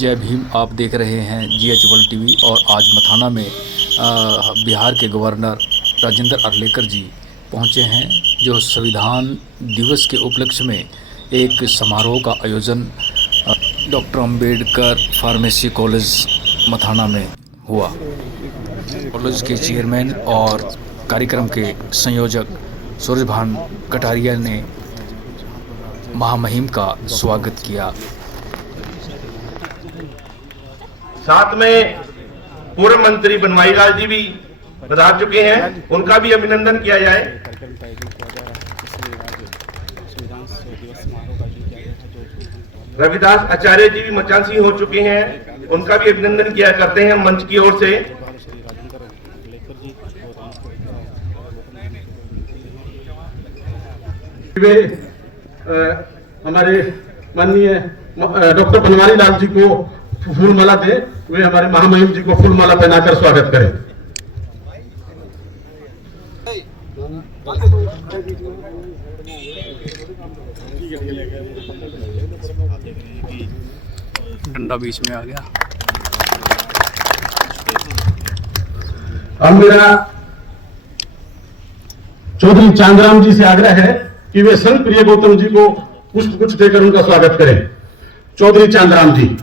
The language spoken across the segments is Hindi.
जय भीम। आप देख रहे हैं GH वर्ल्ड टीवी। और आज मथाना में बिहार के गवर्नर राजेंद्र अर्लेकर जी पहुंचे हैं, जो संविधान दिवस के उपलक्ष्य में एक समारोह का आयोजन डॉक्टर अंबेडकर फार्मेसी कॉलेज मथाना में हुआ। कॉलेज के चेयरमैन और कार्यक्रम के संयोजक सूरजभान कटारिया ने महामहिम का स्वागत किया। साथ में पूर्व मंत्री बनवारी लाल जी भी पधार चुके हैं, उनका भी अभिनंदन किया जाए। रविदास आचार्य जी भी मचानसी हो चुके हैं, उनका भी अभिनंदन किया करते हैं मंच की ओर से। वे हमारे माननीय डॉक्टर बनवारी लाल जी को फूल माला दे, वे हमारे महामहिम जी को फूल माला पहनाकर स्वागत करें। डंडा बीच में आ गया। अब मेरा चौधरी चांदराम जी से आग्रह है कि वे संत प्रिय गौतम जी को पुष्प गुच्छ देकर उनका स्वागत करें। चौधरी चांदराम जी।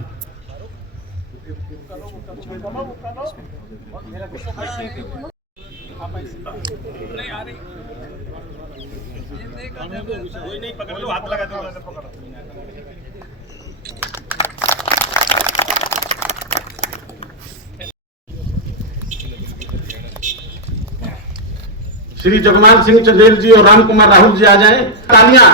श्री जगमाल सिंह चंदेल जी और राम कुमार राहुल जी आ जाएं। तालियां।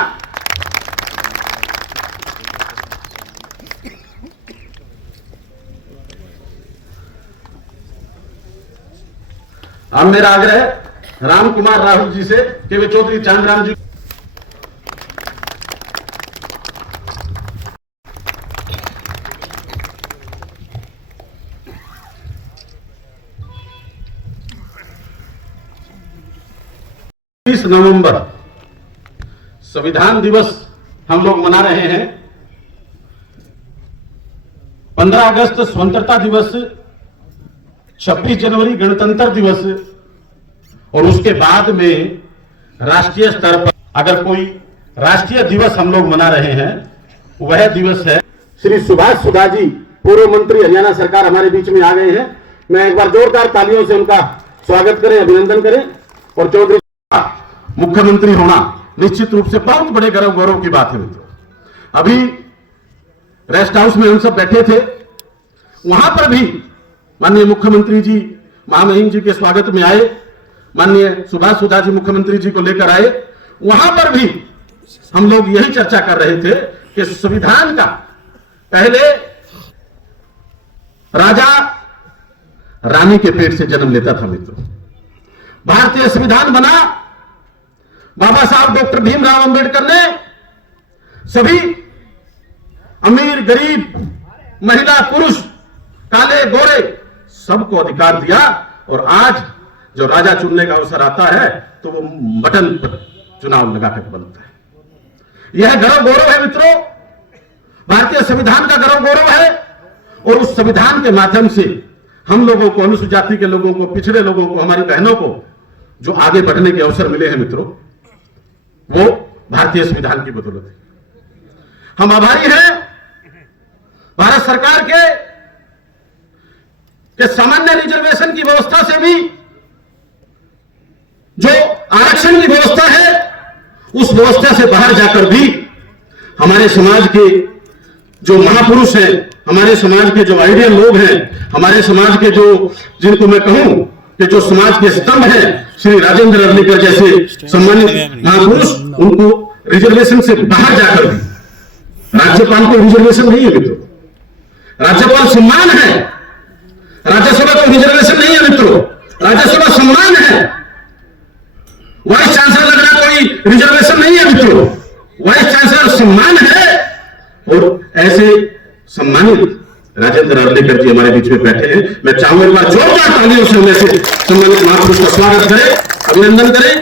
अब मेरा आग्रह राम कुमार राहुल जी से कि वे चौधरी चांदराम जी नवंबर संविधान दिवस हम लोग मना रहे हैं। 15 अगस्त स्वतंत्रता दिवस, 26 जनवरी गणतंत्र दिवस, और उसके बाद में राष्ट्रीय स्तर पर अगर कोई राष्ट्रीय दिवस हम लोग मना रहे हैं, वह दिवस है श्री सुभाष सुधा जी, पूर्व मंत्री हरियाणा सरकार, हमारे बीच में आ गए हैं। मैं एक बार जोरदार तालियों से उनका स्वागत करें, अभिनंदन करें। और चौधरी मुख्यमंत्री होना निश्चित रूप से बहुत बड़े गौरव की बात है मित्रों। अभी रेस्ट हाउस में हम सब बैठे थे, वहां पर भी माननीय मुख्यमंत्री जी महामहिम जी के स्वागत में आए, माननीय सुभाष सुधा जी मुख्यमंत्री जी को लेकर आए। वहां पर भी हम लोग यही चर्चा कर रहे थे कि संविधान का पहले राजा रानी के पेट से जन्म लेता था मित्रों। भारतीय संविधान बना बाबा साहब डॉक्टर भीमराव अंबेडकर ने सभी अमीर गरीब, महिला पुरुष, काले गोरे सबको अधिकार दिया। और आज जो राजा चुनने का अवसर आता है तो वो बटन पर चुनाव लगाकर बनता है। यह गौरव है मित्रों, भारतीय संविधान का गौरव है। और उस संविधान के माध्यम से हम लोगों को, अनुसूचित जाति के लोगों को, पिछड़े लोगों को, हमारी बहनों को जो आगे बढ़ने के अवसर मिले हैं मित्रों, वो भारतीय संविधान की बदौलत है। हम आभारी हैं भारत सरकार के सामान्य रिजर्वेशन की व्यवस्था से भी, जो आरक्षण की व्यवस्था है, उस व्यवस्था से बाहर जाकर भी हमारे समाज के जो महापुरुष हैं, हमारे समाज के जो आइडियल लोग हैं, हमारे समाज के जो, जिनको मैं कहूं कि जो समाज के स्तंभ हैं, श्री राजेंद्र अर्लेकर जैसे सम्मानित महापुरुष, उनको रिजर्वेशन से बाहर जाकर भी, राज्यपाल को रिजर्वेशन नहीं है मित्रों, राज्यपाल सम्मान है, राज्यसभा को रिजर्वेशन नहीं है मित्रों, राज्यसभा सम्मान है। वाइस चांसलर लगना कोई रिजर्वेशन नहीं है मित्रों, वाइस चांसलर सम्मान है। और ऐसे सम्मानित राजेंद्र अर्लेकर जी हमारे बीच में बैठे हैं। मैं चाहूंगा एक बार जोरदार तालियों से उनमें से सम्मानित महापुरुष का स्वागत करें, अभिनंदन करें।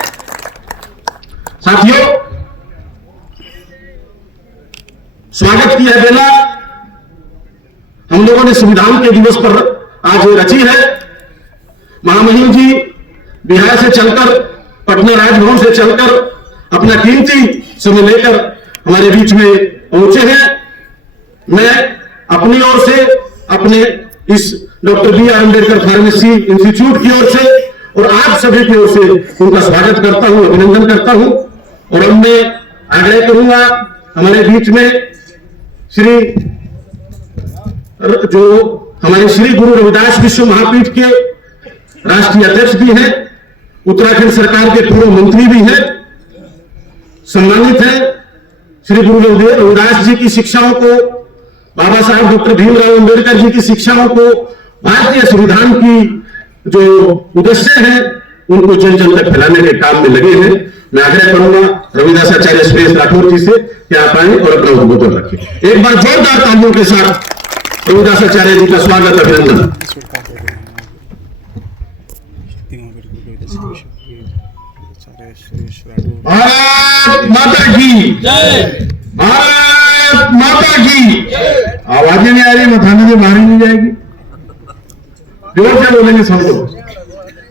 साथियों, स्वागत की यह बेला हम लोगों ने संविधान के दिवस पर आज रची है। महामहिम जी बिहार से चलकर, पटना राजभवन से चलकर अपना कीमती समय लेकर हमारे बीच में पहुंचे हैं। मैं अपनी ओर से, अपने इस doctor B R Ambedkar pharmacy institute की ओर से और आप सभी की ओर से उनका स्वागत करता हूं, अभिनंदन करता हूं। और अब मैं आग्रह करूंगा, हमारे बीच में जो हमारे श्री गुरु रविदास विश्व महापीठ के राष्ट्रीय अध्यक्ष भी हैं, उत्तराखंड सरकार के पूर्व मंत्री भी हैं, सम्मानित हैं। श्री गुरु रविदास जी की शिक्षाओं को, बाबा साहब डॉक्टर भीमराव अम्बेडकर जी की शिक्षाओं को, भारतीय संविधान की जो उद्देश्य हैं उनको जन जन तक फैलाने के काम में लगे हैं। मैं आग्रह करूंगा रविदास आचार्य सुरेश राठौर जी से कि आप आए और अपना उद्बोधन रखें। एक बार जोरदार तालियों के साथ रविदास आचार्य जी का स्वागत, अभिनंदन। भारत माता की जय, भारत माता की। आवाजें नहीं आ रही, मथाने से बाहर नहीं जाएगी, जोर से बोलेंगे सब लोग,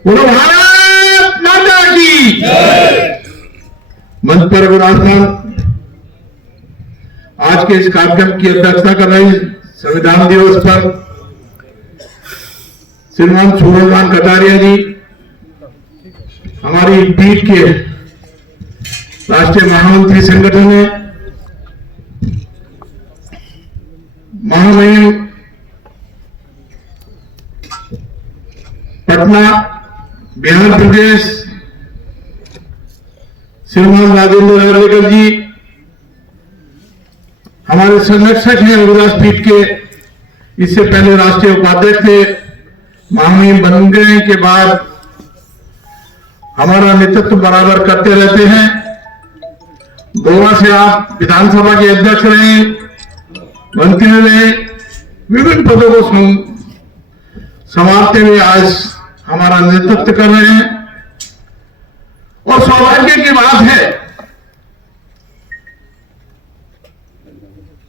बोलो भारत माता की जय। मंच पर विराजमान आज के इस कार्यक्रम की अध्यक्षता कर रहे संविधान दिवस पर श्रीमान सूरजमान कटारिया जी, हमारी पीठ के राष्ट्रीय महामंत्री संगठन है, महामहिम पटना बिहार प्रदेश श्रीमान राजेंद्र अरलेकर जी, हमारे संरक्षक हैं रविदास पीठ के, इससे पहले राष्ट्रीय उपाध्यक्ष थे, महामहिम बन गए के बाद हमारा नेतृत्व बराबर करते रहते हैं। गोवा से आप विधानसभा के अध्यक्ष रहे, मंत्री रहे, विभिन्न पदों को संभालते हुए आज हमारा नेतृत्व कर रहे हैं। और सौभाग्य की बात है,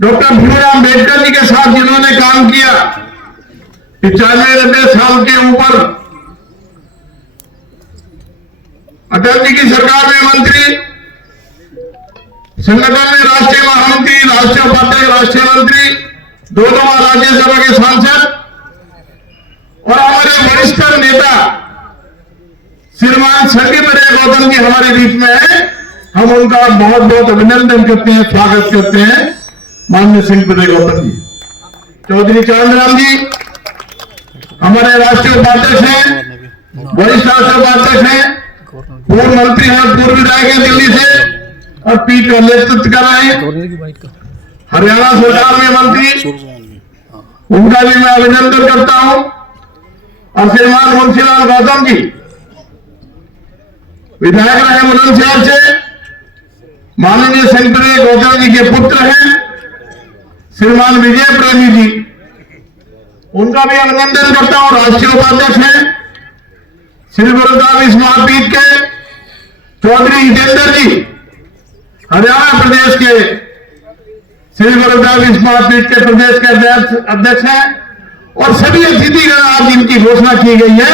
डॉक्टर भीमराव अम्बेडकर जी के साथ जिन्होंने काम किया, 95-90 साल के ऊपर अटल जी की सरकार में मंत्री, संगठन में राष्ट्रीय महामंत्री, राष्ट्रीय उपाध्यक्ष, राष्ट्रीय मंत्री, दोनों बार राज्यसभा के सांसद और हमारे वरिष्ठ नेता श्रीमान संगीत रे गौतम जी हमारे बीच में है। हम उनका बहुत बहुत अभिनंदन करते हैं, स्वागत करते हैं। माननीय संगीत रे गौतम जी, चौधरी चांदराम जी हमारे राष्ट्रीय उपाध्यक्ष हैं, वरिष्ठ राष्ट्रीय उपाध्यक्ष हैं, पूर्व मंत्री हैं, पूर्व विधायक हैं दिल्ली से और पीठ का नेतृत्व कर रहे हैं, हरियाणा सरकार में मंत्री, उनका भी मैं अभिनंदन करता हूं। और श्रीमान मुंशीलाल गौतम जी विधायक रहे बुलंदशहर से, माननीय संगीत गौतम जी के पुत्र हैं श्रीमान विजय प्रेमी जी, उनका भी अभिनंदन करता हूं। राष्ट्रीय उपाध्यक्ष हैं श्री गुरुदास महापीठ के चौधरी जितेंद्र जी, हरियाणा प्रदेश के श्री गुरुदास महापीठ के प्रदेश के अध्यक्ष हैं। और सभी अतिथिगण आज जिनकी घोषणा की गई है,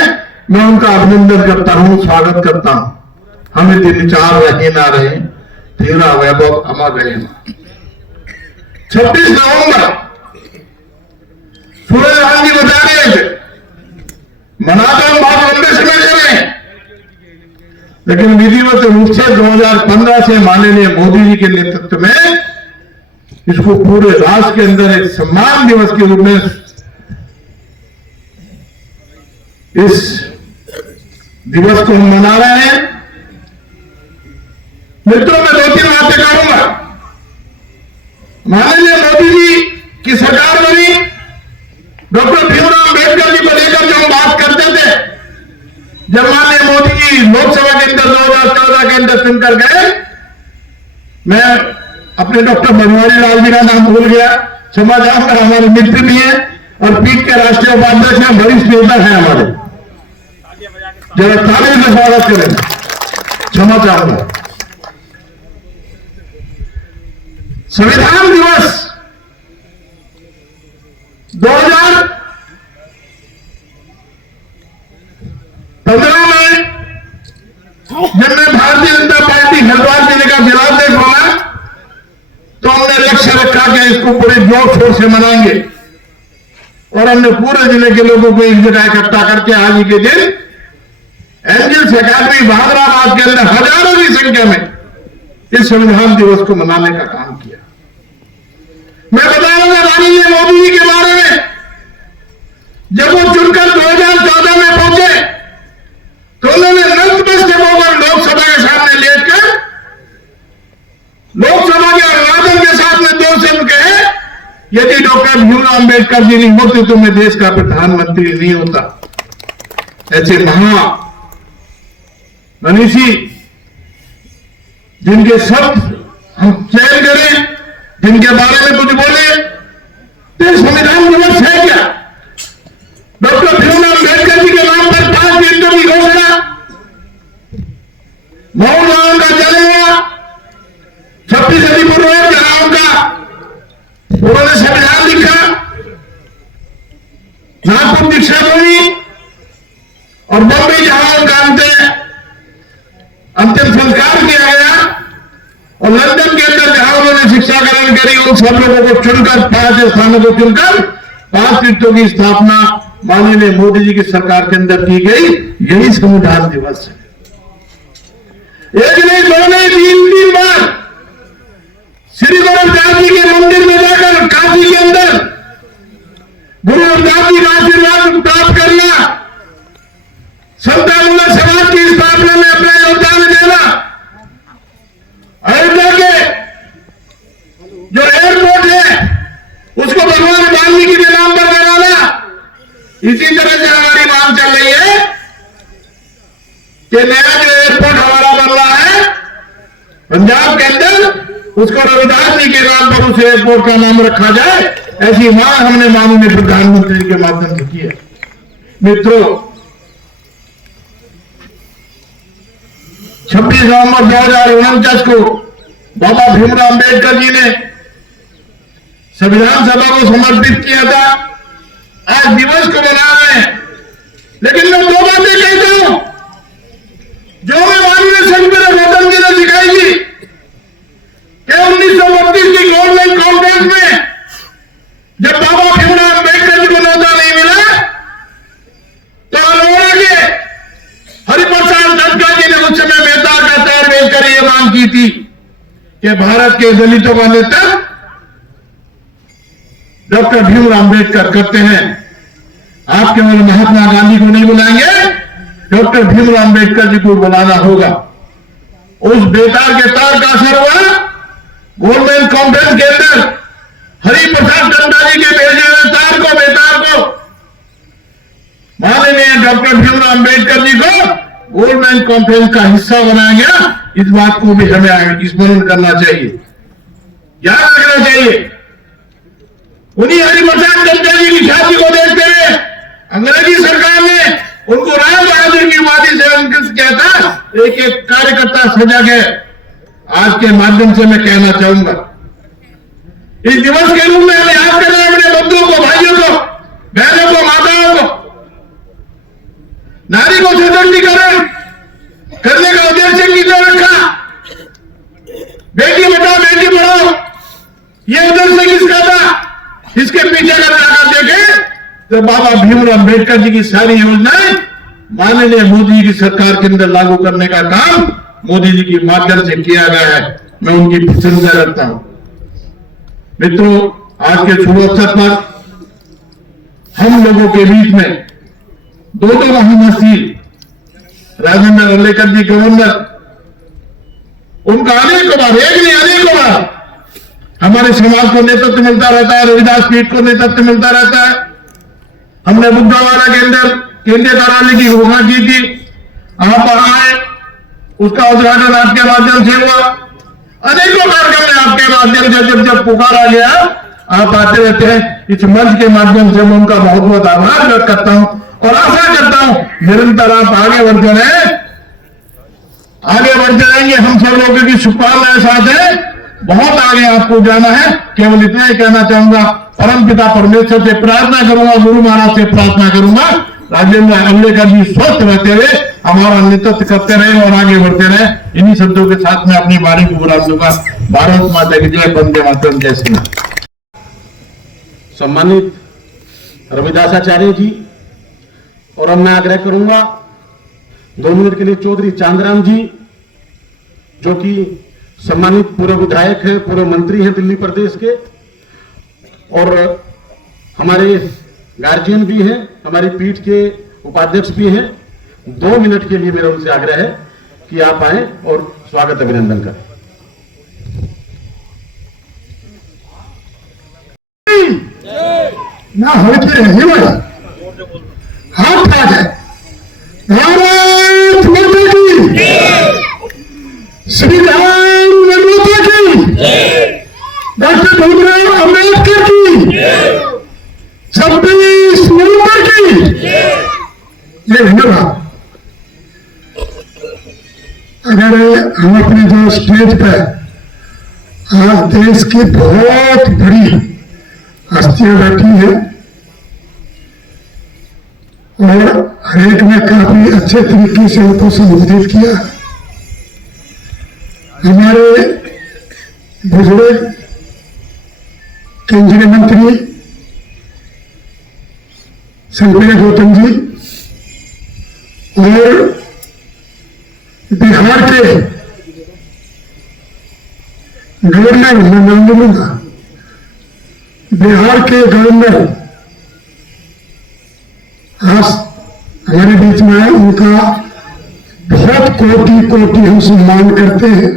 मैं उनका अभिनंदन करता हूं, स्वागत करता हूं। हमें दिन चार रहे ना रहे, तेरा वैभव अमर रहे। 26 नवंबर सूरज जी बता रहे थे, मनाते हम बहुत लंबे समय से रहे, लेकिन विधिवत रूप से 2015 से माननीय मोदी जी के नेतृत्व में इसको पूरे राष्ट्र के अंदर एक सम्मान दिवस के रूप में इस दिवस को हम मना रहे हैं। मित्रों, मैं 2-3 बातें करूंगा। माननीय मोदी जी की सरकार बनी, डॉक्टर भीमराव अम्बेडकर जी को लेकर जो हम बात करते थे, जब माननीय मोदी जी लोकसभा के अंदर 2014 के अंदर चुनकर गए, मैं अपने डॉक्टर बनवारी लाल जी का नाम भूल गया, क्षमा चाहूंगा, हमारे मित्र भी है और पीठ के राष्ट्रीय उपाध्यक्ष हैं, वरिष्ठ नेता है हमारे, जरा ताली में स्वागत करें, क्षमा चाहूंगा। संविधान दिवस 2000 इसको बड़े जोर शोर से मनाएंगे। और हमने पूरे जिले के लोगों को एक जगह इकट्ठा करके आज ही के दिन एंजल्स अकादमी बहादुराबाद के अंदर हजारों की संख्या में इस संविधान दिवस को मनाने का काम किया। मैं बताऊंगा माननीय मोदी जी के बारे में। जब वो चुनकर 2014 में पहुंचे तो उन्होंने नतमस्तक होकर लोकसभा के सामने लेटकर लोकसभा के अभिवादन के साथ में 2 शब्द कहे, यदि डॉक्टर भीमराव अंबेडकर जी नहीं होते तो मैं देश का प्रधानमंत्री नहीं होता। ऐसे मनीषी जिनके शब्द हम चयन करें, जिनके बारे में कुछ बोले, तो संविधान दिवस है क्या? डॉक्टर भीमराव अंबेडकर जी के नाम पर 5 मिनटों की घोषणा, मौलाना का जन्म हुआ 26 सदी पूर्व जनाओं का, उन्होंने संविधान लिखा, नागपुर दीक्षा हुई और बम्बई जहां का अंतिम संस्कार किया गया और लंदन के अंदर जहां उन्होंने शिक्षा ग्रहण करी, उन सब लोगों को चुनकर 5 स्थानों को चुनकर 5 तीर्थों की स्थापना माननीय मोदी जी की सरकार के अंदर की गई। यही संविधान दिवस है। एक नहीं, 2 नहीं, 3 बार श्री गुरु रविदास जी के मंदिर में जाकर काशी के अंदर गुरु रविदास जी का आशीर्वाद प्राप्त करना, संतामूलक समाज की स्थापना में अपना योगदान देना, अयोध्या के जो एयरपोर्ट है उसको भगवान वाल्मीकि के नाम पर बनाना। इसी तरह से हमारी मांग चल रही है कि नया जो एयरपोर्ट हमारा बन रहा है पंजाब के अंदर, उसको रविदास जी के नाम पर उस एयरपोर्ट का नाम रखा जाए। ऐसी मांग हमने माननीय प्रधानमंत्री के माध्यम से की है। मित्रों, 26 नवंबर 2049 को बाबा भीमराव अंबेडकर जी ने संविधान सभा को समर्पित किया था। आज दिवस को मना रहे हैं, लेकिन मैं 2 बातें कहता हूं जो मैं माननीय संत गौतम जी ने सिखाई थी कि 1932 की गवर्नमेंट कॉन्फ्रेंस में जब बाबा भीमराव अंबेडकर जी को न्योता नहीं मिला तो अरोड़ा के हरिप्रसाद दत्ता जी ने उस समय बेतार का पैर बेचकर यह मांग की थी कि भारत के दलितों का नेता डॉक्टर भीमराव अंबेडकर करते हैं। आप केवल महात्मा गांधी को नहीं बुलाएंगे, डॉक्टर भीमराव अंबेडकर जी को बुलाना होगा। उस बेतार के तार का असर हुआ। गवर्नमेंट कॉन्फ्रेंस के अंदर हरिप्रसाद दत्ता जी के भेजे हुए तार को, बेतार को माननीय डॉक्टर भीमराव अंबेडकर जी को गवर्नमेंट कॉन्फ्रेंस का हिस्सा बनाया गया। इस बात को भी हमें स्मरण करना चाहिए, याद रखना चाहिए। उन्हीं हरिप्रसाद दत्ता जी की ख्याति को देखते हुए अंग्रेजी सरकार ने उनको राय बहादुर की उपाधि से अंकित किया था। एक एक कार्यकर्ता सजग है। आज के माध्यम से मैं कहना चाहूंगा, इस दिवस के रूप में हमें याद करना है अपने बंधुओं को, भाइयों को, बहनों को, माताओं को। नारी को सशक्तिकरण करने का उद्देश्य किसने रखा? बेटी बचाओ बेटी पढ़ाओ, यह उद्देश्य किसका था? इसके पीछे अगर जाकर देखें तो बाबा भीमराव अंबेडकर जी की सारी योजनाएं माननीय मोदी जी की सरकार के अंदर लागू करने का काम मोदी जी के माध्यम से किया गया है। मैं उनकी प्रशंसा करता हूं। मित्रों, आज के शुभ अवसर पर हम लोगों के बीच में 2 महामस्ती राजेंद्र अर्लेकर जी गवर्नर, उनका अनेकों बार, एक नहीं अनेकों बार हमारे समाज को नेतृत्व मिलता रहता है, रविदास पीठ को नेतृत्व मिलता रहता है। हमने बुद्धवाड़ा के अंदर केंद्रीय कार्यालय की घोषणा की थी, आप आए, उसका उद्घाटन आपके माध्यम से हुआ। अनेकों कार्यक्रम आपके माध्यम से जब पुकारा गया आप आते रहते हैं। इस मंच के माध्यम से मैं उनका बहुत बहुत आभार व्यक्त करता हूं और आशा करता हूं निरंतर आप आगे बढ़ते रहें, आगे बढ़ते रहेंगे। हम सब लोगों की शुभकामनाएं साथ है, बहुत आगे आपको जाना है। केवल इतना ही कहना चाहूंगा, परमपिता परमेश्वर से प्रार्थना करूंगा, गुरु महाराज से प्रार्थना करूंगा, राजेंद्र अर्लेकर जी स्वस्थ रहते हुए हमारा नेतृत्व करते रहे और आगे बढ़ते रहे। इन्हीं शब्दों के साथ में अपनी वाणी को बुरा दूंगा। भारत माता की जय, वंदे मातरम, जय श्री राम। सम्मानित रविदासाचार्य जी, और अब मैं आग्रह करूंगा 2 मिनट के लिए चौधरी चांदराम जी, जो कि सम्मानित पूर्व विधायक हैं, पूर्व मंत्री हैं दिल्ली प्रदेश के, और हमारे गार्जियन भी हैं, हमारी पीठ के उपाध्यक्ष भी हैं। 2 मिनट के लिए मेरा उनसे आग्रह है कि आप आए और स्वागत अभिनंदन करें। ना होती रही वाला हाथ खा जाए। भारत माता की, संविधान निर्माता की, डॉक्टर भीमराव अम्बेडकर की, 26 नवंबर की। ये धन्यवाद। अगर हम अपने जो स्टेज पर आज देश की बहुत बड़ी हस्तियां बैठी हैं और हरेक ने काफी अच्छे तरीके से उनको संबोधित किया। हमारे बुजुर्ग केंद्रीय मंत्री संजय गौतम जी और बिहार के गवर्नर, मैं नाम नहीं लूंगा, बिहार के गवर्नर आज हमारे बीच में है। उनका बहुत कोटि कोटि हम सम्मान करते हैं।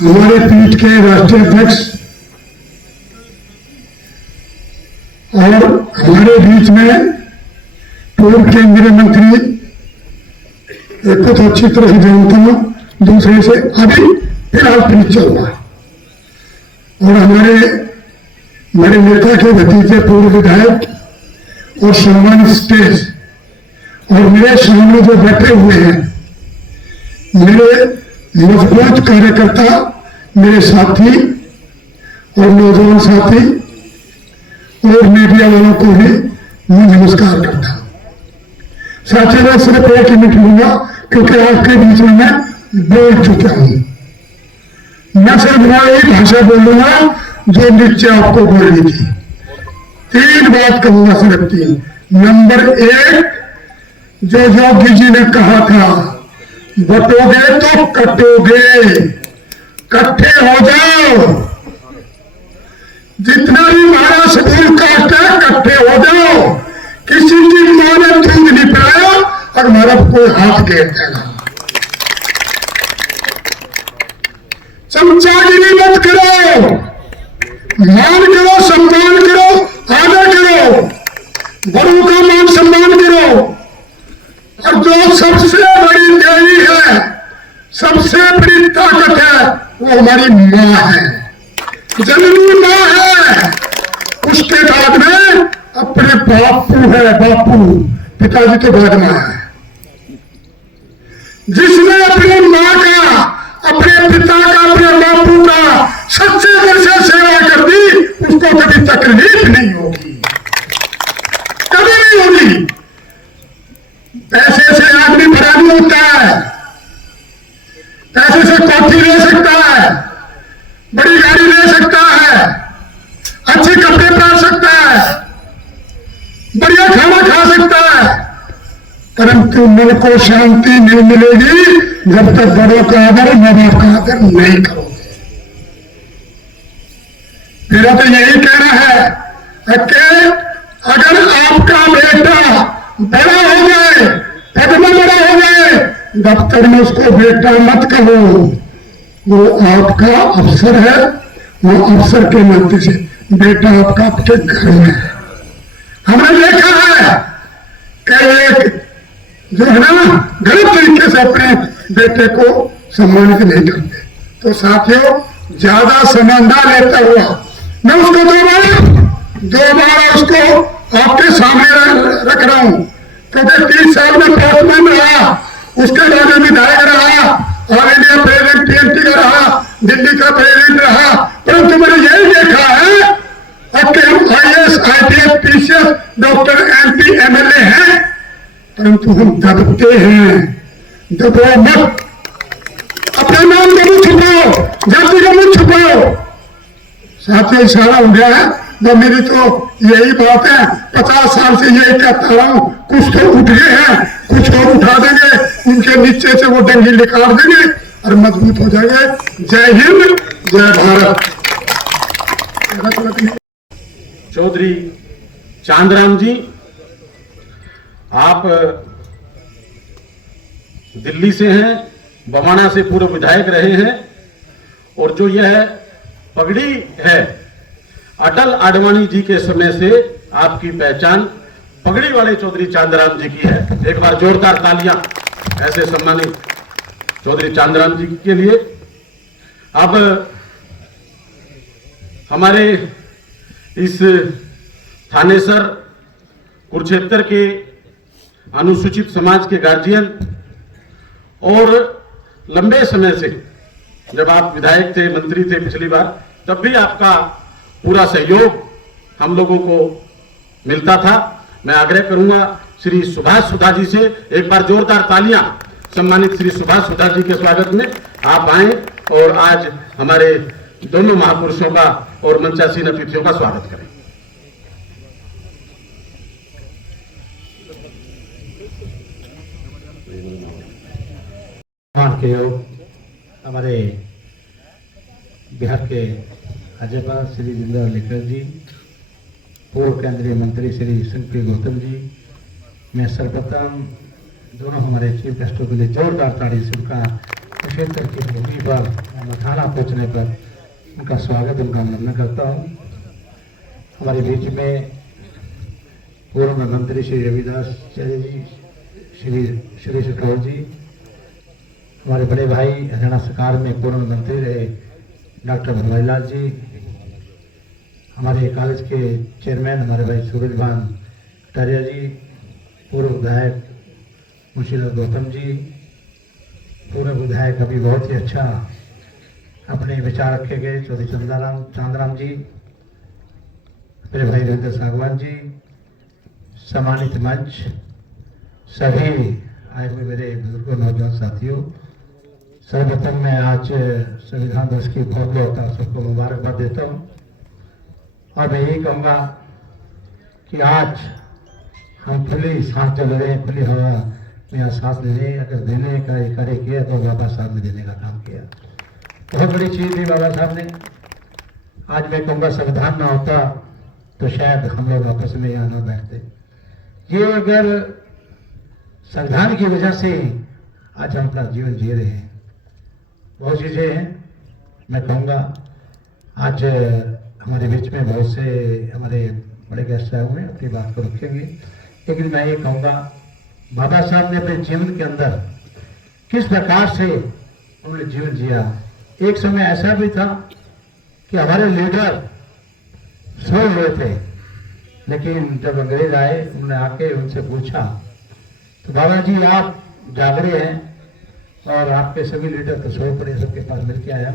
हमारे पीठ के राष्ट्रीय अध्यक्ष और हमारे बीच में पूर्व केंद्रीय मंत्री, एक को तो अच्छी तरह से जानता हूं, दूसरे से अभी फिलहाल पीठ चल रहा है, और हमारे नेता के भतीजे पूर्व विधायक और सम्मानित स्टेज और मेरे सामने जो बैठे हुए हैं मेरे मजबूत कार्यकर्ता, मेरे साथी और नौजवान साथी और मीडिया वालों को भी मैं नमस्कार करता हूं। साथी मैं सिर्फ 1 मिनट लूंगा क्योंकि आपके बीच में मैं बोल चुका हूं। मैं सिर्फ वही भाषा बोलूंगा जो नीचे आपको बोलनी थी। 3 बात कहूंगा, सिर्फ 3। नंबर 1, जो योगी जी ने कहा था, बटोगे तो कटोगे, इकट्ठे हो जाओ। जितना भी हमारा शरीर काटता है, इकट्ठे हो जाओ। किसी की मां ने दूध नहीं पिलाया और हमारा कोई हाथ घेर देगा। चमचागिरी मत करो, मान करो, सम्मान करो, आदर करो, बड़ों का मान सम्मान करो। और जो सबसे बड़ी देवी है, सबसे बड़ी ताकत है, वो हमारी मां है, जननी मां है। उसके बाद में अपने बापू है, बापू, पिताजी के बाद मां है। जिसने अपनी मां का, अपने पिता का, अपने बापू का सच्चे दिल से सेवा कर दी, उसको कभी तकलीफ नहीं होगी, कभी नहीं होगी। पैसे से आदमी बड़ा नहीं होता है, पैसे से कोठी ले सकता है, बड़ी गाड़ी ले सकता है, अच्छे कपड़े पहन सकता है, बढ़िया खाना खा सकता है, परंतु मन को शांति नहीं मिलेगी जब तक बड़ों का आदर, मां बाप का आदर नहीं करोगे। मेरा तो यही कहना है कि अगर आपका बेटा बड़ा हो जाए, पद में बड़ा हो जाए, दफ्तर में उसको बेटा मत कहो, वो आपका अफसर है, वो अफसर के नाते से बेटा आपका आपके घर में है। हमने देखा है कि एक जो है ना गलत तरीके से अपने बेटे को सम्मानित नहीं करते। तो साथियों, ज्यादा समय ना लेता हुआ मैं उसको 2 बार उसको आपके सामने रख रहा हूं, क्योंकि 30 साल में पोस्टमैन रहा, उसके बाद में विधायक रहा, ऑल इंडिया प्रेसिडेंट टीएमसी का रहा, दिल्ली का प्रेसिडेंट रहा, परंतु मैंने यही देखा है कि हम IAS, IPS, PCS, doctor, MP, MLA हैं, परंतु हम दबते हैं। दबो मत, अपने नाम को मत छुपाओ, जाति को मत छुपाओ, साथ ही इशारा हो गया है। वो मेरी तो यही बात है, 50 साल से यही कहता रहा हूँ, कुछ तो उठ गए हैं, कुछ और उठा देंगे, उनके नीचे से वो डंगी निकाल देंगे और मजबूत हो जाएंगे। जय हिंद, जय भारत। चौधरी चांदराम जी, आप दिल्ली से हैं, बवाना से पूर्व विधायक रहे हैं, और जो यह पगड़ी है अटल आडवाणी जी के समय से आपकी पहचान पगड़ी वाले चौधरी चांदराम जी की है। एक बार जोरदार तालियां ऐसे सम्मानित चौधरी चांदराम जी के लिए। अब हमारे इस थानेसर कुरुक्षेत्र के अनुसूचित समाज के गार्जियन, और लंबे समय से जब आप विधायक थे, मंत्री थे पिछली बार, तब भी आपका पूरा सहयोग हम लोगों को मिलता था। मैं आग्रह करूंगा श्री सुभाष सुधा जी से, एक बार जोरदार तालियां सम्मानित श्री सुभाष सुधा जी के स्वागत में आप आए और आज हमारे दोनों महापुरुषों का और मंचासीन अतिथियों का स्वागत करें। के हमारे बिहार के राज्यपाल श्री राजेंद्र अरलेकर जी, पूर्व केंद्रीय मंत्री श्री शंकर गौतम जी, मैं सर्वप्रथम दोनों हमारे चीफ गेस्टों के लिए जोरदार ताली से उनका क्षेत्र की भूमि पर मथाना पहुंचने पर उनका स्वागत, उनका वंदन करता हूं। हमारे बीच में पूर्व मंत्री श्री रविदास आचार्य जी, श्री सुरेश कौर जी, हमारे बड़े भाई हरियाणा सरकार में पूर्व मंत्री रहे डॉक्टर बनवारीलाल जी, हमारे कॉलेज के चेयरमैन हमारे भाई सूरजभान कटारिया जी, पूर्व विधायक मुंशीलाल गौतम जी, पूर्व विधायक अभी बहुत ही अच्छा अपने विचार रखे गए चौधरी चांदराम जी, मेरे भाई रविंद्र सागवान जी, सम्मानित मंच, सभी आए हुए मेरे बुजुर्गों, नौजवान साथियों, सर्वप्रथम मैं आज संविधान दिवस की बहुत बहुत सबको मुबारकबाद देता हूँ। और मैं यही कहूँगा कि आज हम खुली सांस चल रहे हैं, खुली हवा में यहाँ सांस लेने, अगर देने का ये कार्य किया तो बाबा साहब ने देने का काम किया। बहुत बड़ी चीज़ थी बाबा साहब ने। आज मैं कहूँगा संविधान ना होता तो शायद हम लोग आपस में यहाँ ना बैठते। ये अगर संविधान की वजह से आज हम अपना जीवन जी रहे हैं। बहुत चीज़ें हैं, मैं कहूँगा आज हमारे बीच में बहुत से हमारे बड़े गेस्ट आए हुए हैं, अपनी बात को रखेंगे, लेकिन मैं ये कहूँगा बाबा साहब ने अपने जीवन के अंदर किस प्रकार से उन्होंने जीवन जिया। एक समय ऐसा भी था कि हमारे लीडर सो हुए थे, लेकिन जब अंग्रेज आए उन्होंने आके उनसे पूछा तो बाबा जी आप जाग रहे हैं और आपके सभी लीडर तो सो पड़े, सबके पास मिलके आया।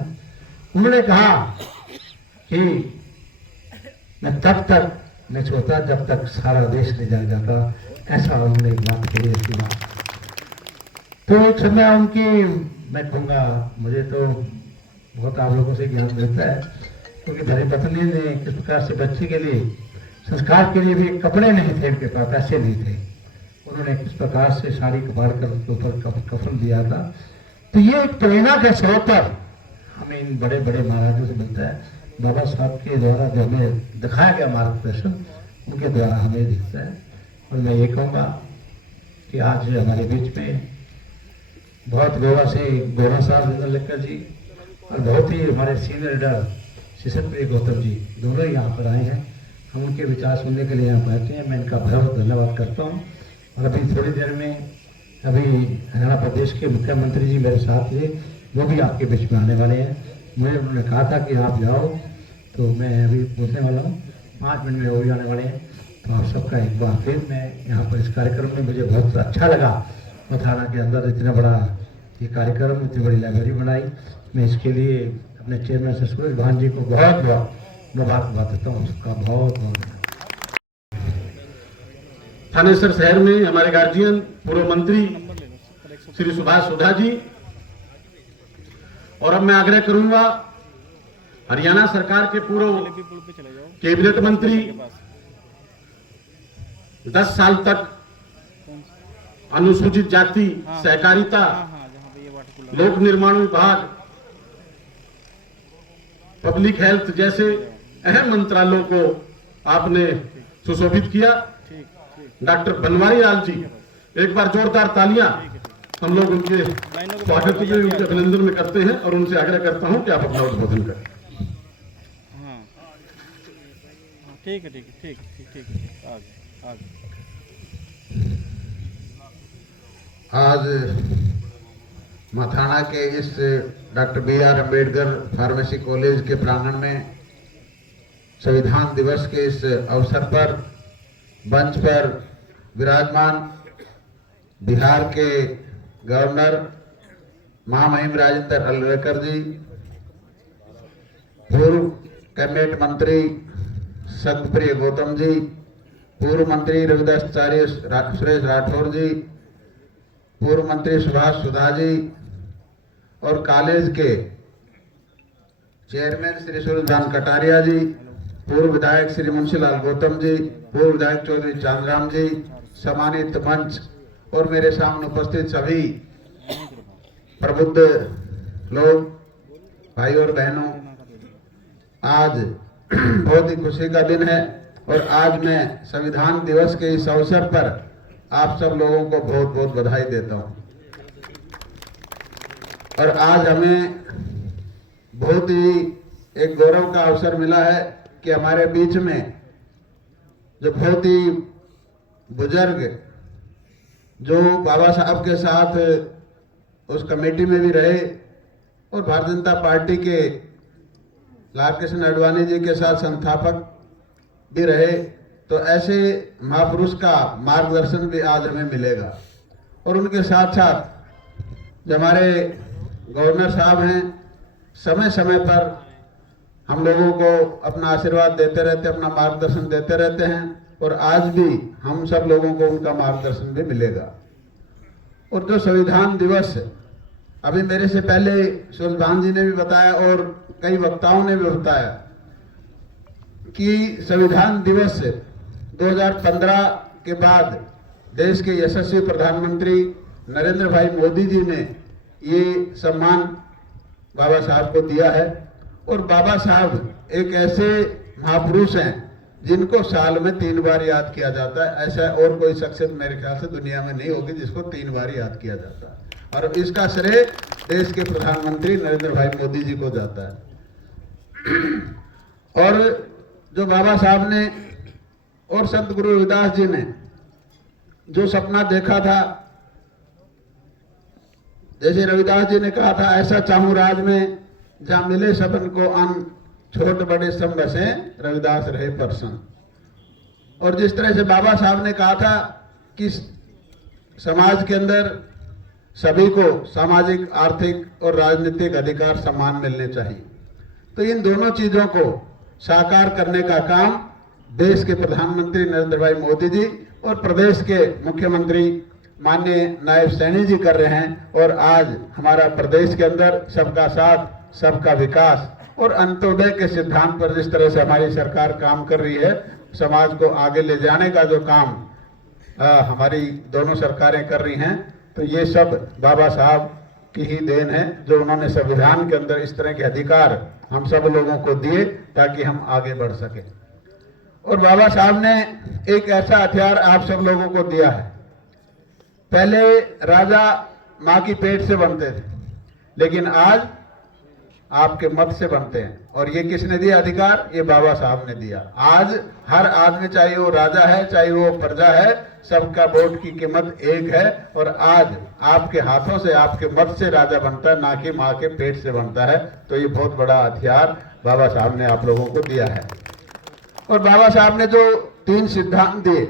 उन्होंने कहा कि मैं तब तक नहीं सोता जब तक सारा देश नहीं जाग जाता। ऐसा उन्होंने एक बात कही इसकी बात। तो एक समय उनकी, मैं कहूँगा मुझे तो बहुत आप लोगों से ज्ञान मिलता है, क्योंकि धर्म पत्नी ने किस प्रकार से बच्चे के लिए संस्कार के लिए भी कपड़े नहीं थे, उनके पास पैसे नहीं थे, उन्होंने किस प्रकार से साड़ी कपाड़ कर उसके ऊपर कफन दिया था। तो ये एक प्रेरणा के स्रोत पर हमें इन बड़े बड़े महाराजों से मिलता है। बाबा साहब के द्वारा जो हमें दिखाया गया मार्गदर्शन, उनके द्वारा हमें दिखता है। और मैं ये कहूँगा कि आज हमारे बीच में बहुत गोवा से गोवा साहब लेकर जी और बहुत ही हमारे सीनियर लीडर शिशनप्रिय गौतम जी दोनों ही यहाँ पर आए हैं। हम उनके विचार सुनने के लिए यहाँ पहुँचे हैं। मैं इनका बहुत धन्यवाद करता हूँ। और अभी थोड़ी देर में अभी हरियाणा प्रदेश के मुख्यमंत्री जी मेरे साथ थे, वो भी आपके बीच में आने वाले हैं। मुझे उन्होंने कहा था कि आप जाओ, तो मैं अभी पूछने वाला हूँ, 5 मिनट में वो भी आने वाले हैं। तो आप सबका एक बार फिर मैं यहाँ पर इस कार्यक्रम में मुझे बहुत अच्छा लगा। मथाना के अंदर इतना बड़ा ये कार्यक्रम, इतनी बड़ी लाइब्रेरी बनाई, मैं इसके लिए अपने चेयरमैन से सूरजभान जी को बहुत बहुत मुबारकबाद देता हूँ। उसका बहुत बहुत थानेसर शहर में हमारे गार्जियन पूर्व मंत्री श्री सुभाष सुधा जी। और अब मैं आग्रह करूंगा हरियाणा सरकार के पूर्व कैबिनेट मंत्री 10 साल तक अनुसूचित जाति, सहकारिता, लोक निर्माण विभाग, पब्लिक हेल्थ जैसे अहम मंत्रालयों को आपने सुशोभित किया। डॉक्टर बनवारी लाल जी, एक बार जोरदार तालियां हम लोग उनके स्वागत में, उनके अभिनंदन में करते हैं और उनसे आग्रह करता हूं कि आप अपना उद्बोधन करें। ठीक है, ठीक है, ठीक ठीक ठीक, आगे आगे। आज मथाना के इस doctor B.R. Ambedkar pharmacy college के प्रांगण में संविधान दिवस के इस अवसर पर मंच पर विराजमान बिहार के गवर्नर महामहिम राजेंद्र अर्लेकर जी, पूर्व कैबिनेट मंत्री सत्यप्रिय गौतम जी, पूर्व मंत्री रविदासाचार्य सुरेश राठौर जी, पूर्व मंत्री सुभाष सुधा जी और कॉलेज के चेयरमैन श्री सूरजभान कटारिया जी, पूर्व विधायक श्री मुंशीलाल गौतम जी, पूर्व विधायक चौधरी चांदराम जी, सम्मानित मंच और मेरे सामने उपस्थित सभी प्रबुद्ध लोग, भाई और बहनों, आज बहुत ही खुशी का दिन है और आज मैं संविधान दिवस के इस अवसर पर आप सब लोगों को बहुत बहुत बधाई देता हूं। और आज हमें बहुत ही एक गौरव का अवसर मिला है कि हमारे बीच में जो बहुत ही बुजुर्ग, जो बाबा साहब के साथ उस कमेटी में भी रहे और भारतीय जनता पार्टी के लाल कृष्ण आडवाणी जी के साथ संस्थापक भी रहे, तो ऐसे महापुरुष का मार्गदर्शन भी आज हमें मिलेगा। और उनके साथ साथ जो हमारे गवर्नर साहब हैं, समय समय पर हम लोगों को अपना आशीर्वाद देते रहते, अपना मार्गदर्शन देते रहते हैं और आज भी हम सब लोगों को उनका मार्गदर्शन भी मिलेगा। और जो संविधान दिवस अभी मेरे से पहले सूरजभान जी ने भी बताया और कई वक्ताओं ने भी बताया कि संविधान दिवस 2015 के बाद देश के यशस्वी प्रधानमंत्री नरेंद्र भाई मोदी जी ने ये सम्मान बाबा साहब को दिया है। और बाबा साहब एक ऐसे महापुरुष हैं जिनको साल में 3 बार याद किया जाता है। ऐसा और कोई शख्सियत मेरे ख्याल से दुनिया में नहीं होगी जिसको 3 बार याद किया जाता है, और इसका श्रेय देश के प्रधानमंत्री नरेंद्र भाई मोदी जी को जाता है। और जो बाबा साहब ने और संत गुरु रविदास जी ने जो सपना देखा था, जैसे रविदास जी ने कहा था, ऐसा चाहूं राज में जहां मिले सबन को अन्न, छोट बड़े सब बसे रविदास रहे प्रसन्न। और जिस तरह से बाबा साहब ने कहा था कि समाज के अंदर सभी को सामाजिक, आर्थिक और राजनीतिक अधिकार समान मिलने चाहिए, तो इन दोनों चीजों को साकार करने का काम देश के प्रधानमंत्री नरेंद्र भाई मोदी जी और प्रदेश के मुख्यमंत्री माननीय नायब सैनी जी कर रहे हैं। और आज हमारा प्रदेश के अंदर सबका साथ, सबका विकास और अंत्योदय के सिद्धांत पर जिस तरह से हमारी सरकार काम कर रही है, समाज को आगे ले जाने का जो काम हमारी दोनों सरकारें कर रही हैं, तो ये सब बाबा साहब की ही देन है, जो उन्होंने संविधान के अंदर इस तरह के अधिकार हम सब लोगों को दिए ताकि हम आगे बढ़ सके। और बाबा साहब ने एक ऐसा हथियार आप सब लोगों को दिया है। पहले राजा माँ की पेट से बनते थे, लेकिन आज आपके मत से बनते हैं। और ये किसने दिया अधिकार? ये बाबा साहब ने दिया। आज हर आदमी, चाहे वो राजा है चाहे वो प्रजा है, सबका वोट की कीमत एक है। और आज आपके हाथों से, आपके मत से राजा बनता है, ना कि माँ के पेट से बनता है। तो ये बहुत बड़ा हथियार बाबा साहब ने आप लोगों को दिया है। और बाबा साहब ने जो 3 सिद्धांत दिए,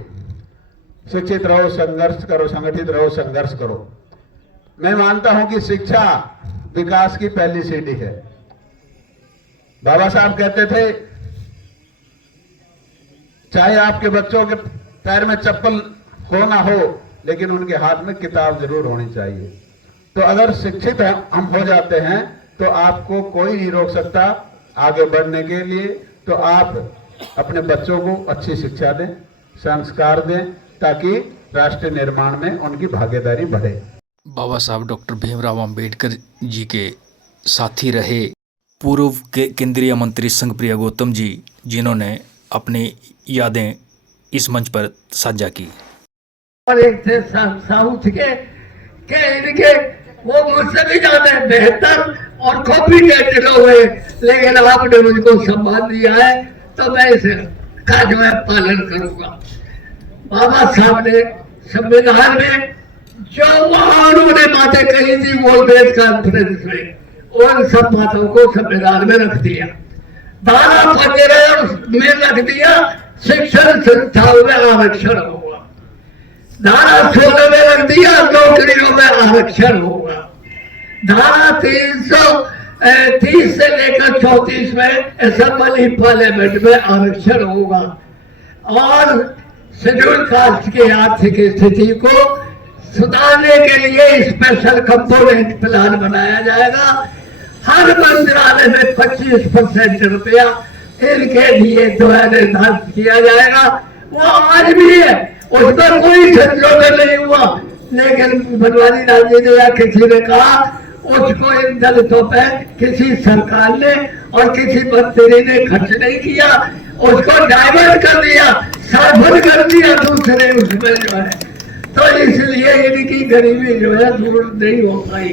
शिक्षित रहो, संघर्ष करो, संगठित रहो, संघर्ष करो। मैं मानता हूं कि शिक्षा विकास की पहली सीढ़ी है। बाबा साहब कहते थे, चाहे आपके बच्चों के पैर में चप्पल हो ना हो, लेकिन उनके हाथ में किताब जरूर होनी चाहिए। तो अगर शिक्षित हम हो जाते हैं तो आपको कोई नहीं रोक सकता आगे बढ़ने के लिए, तो आप अपने बच्चों को अच्छी शिक्षा दें, संस्कार दें, ताकि राष्ट्र निर्माण में उनकी भागीदारी बढ़े। बाबा साहब डॉक्टर भीमराव अंबेडकर जी के साथी रहे पूर्व के केंद्रीय मंत्री संघप्रिया गौतम जी, जिन्होंने अपनी यादें इस मंच पर साझा की। और एक थे साउथ के इनके वो मुझसे भी ज्यादा बेहतर और कॉम्पिटेंट लोग हैं, लेकिन आपने मुझको सम्मान दिया है तो मैं इसका जो है पालन करूंगा। बाबा साहब ने संविधान में जो वहां उन्होंने बातें कही थी वो प्रेस कॉन्फ्रेंस में, उन सब बातों को संविधान में रख दिया। धारा 15 में रख दिया शिक्षण संस्थाओं में आरक्षण होगा, धारा 16 में रख दिया नौकरियों में आरक्षण होगा, धारा 330 से लेकर 34 में असेंबली पार्लियामेंट में आरक्षण होगा, और शेड्यूल कास्ट की आर्थिक स्थिति को सुधारने के लिए स्पेशल कंपोनेंट प्लान बनाया जाएगा। हर मंत्रालय में 25% रुपया इनके लिए जो है निर्धारित किया जाएगा। वो आज भी है, उसमें कोई संशोधन नहीं हुआ, लेकिन बनवारी लाल जी ने या किसी ने कहा उसको इन दलितों पे किसी सरकार ने और किसी मंत्री ने खर्च नहीं किया, उसको डाइवर्ट कर दिया, सार्वजनिक कर दिया दूसरे उसमें जो है, तो इसलिए इनकी गरीबी जो है दूर नहीं हो पाई।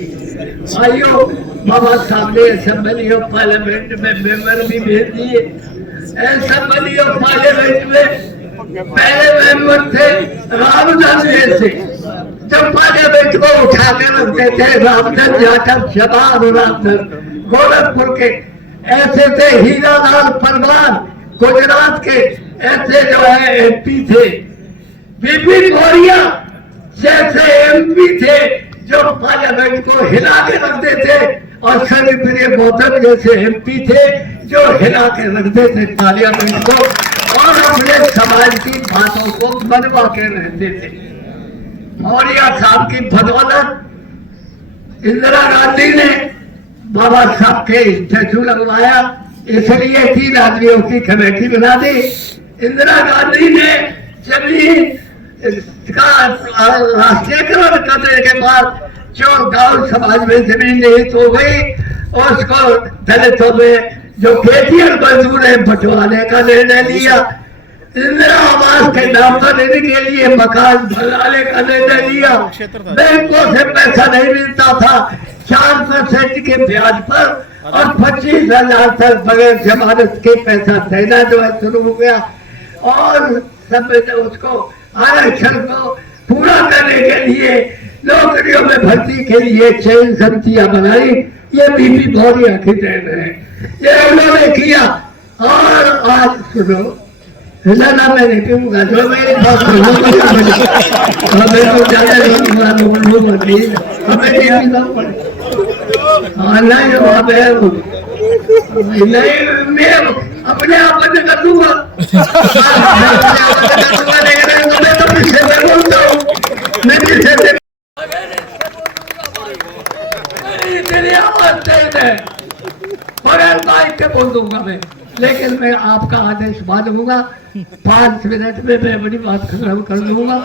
भाइयों, बाबा साहब ने असेंबली ऑफ पार्लियामेंट में मेंबर भी भेज दिए। असेंबली ऑफ पार्लियामेंट में पहले मेंबर थे रामधन जैसे, जब पार्लियामेंट को उठा कर रखते थे रामधन जाटव, शबाब रामधन गोरखपुर के, ऐसे थे हीरालाल परमार गुजरात के, ऐसे जो है एमपी थे। विपिन मौर्य जैसे एमपी थे जो पार्लियामेंट को हिला के रखते थे, और संघप्रिया गौतम जैसे एमपी थे जो हिला के रखते थे पार्लियामेंट को और अपने समाज की बातों को मनवा के रहते थे। मौर्य साहब की बदौलत इंदिरा गांधी ने बाबा साहब के स्टैचू लगवाया, इसलिए 3 आदमियों की कमेटी बना दी। इंदिरा गांधी ने जमीन का राष्ट्रीयकरण करने के बाद जो गांव समाज में जमीन निहित हो गई, उसको दलितों में जो खेतियां मंजूर है बंटवाने का निर्णय लिया। इंदिरा आवास के नाम पर इनके लिए मकान बनाने का निर्णय लिया। बैंकों से पैसा नहीं मिलता था, 4% के ब्याज पर, और 25,000 तक बगैर जमानत के पैसा देना जो है शुरू हो गया। और सब उसको आरक्षण को पूरा करने के लिए नौकरियों में भर्ती के लिए चयन समितियां बनाई। ये बीपी मौर्य की देन है, ये उन्होंने किया। और आज सुनो, ना मैं नहीं कहूँगा, जो मेरी बात हमें तो ज्यादा नहीं, मैं अपने आप बंद कर दूंगा, मैं तो पीछे से बोलता हूँ, मैं पीछे से बगैर माइक के बोल दूंगा मैं, लेकिन मैं आपका आदेश मानूंगा। 5 मिनट में मैं अपनी बात खत्म कर दूंगा।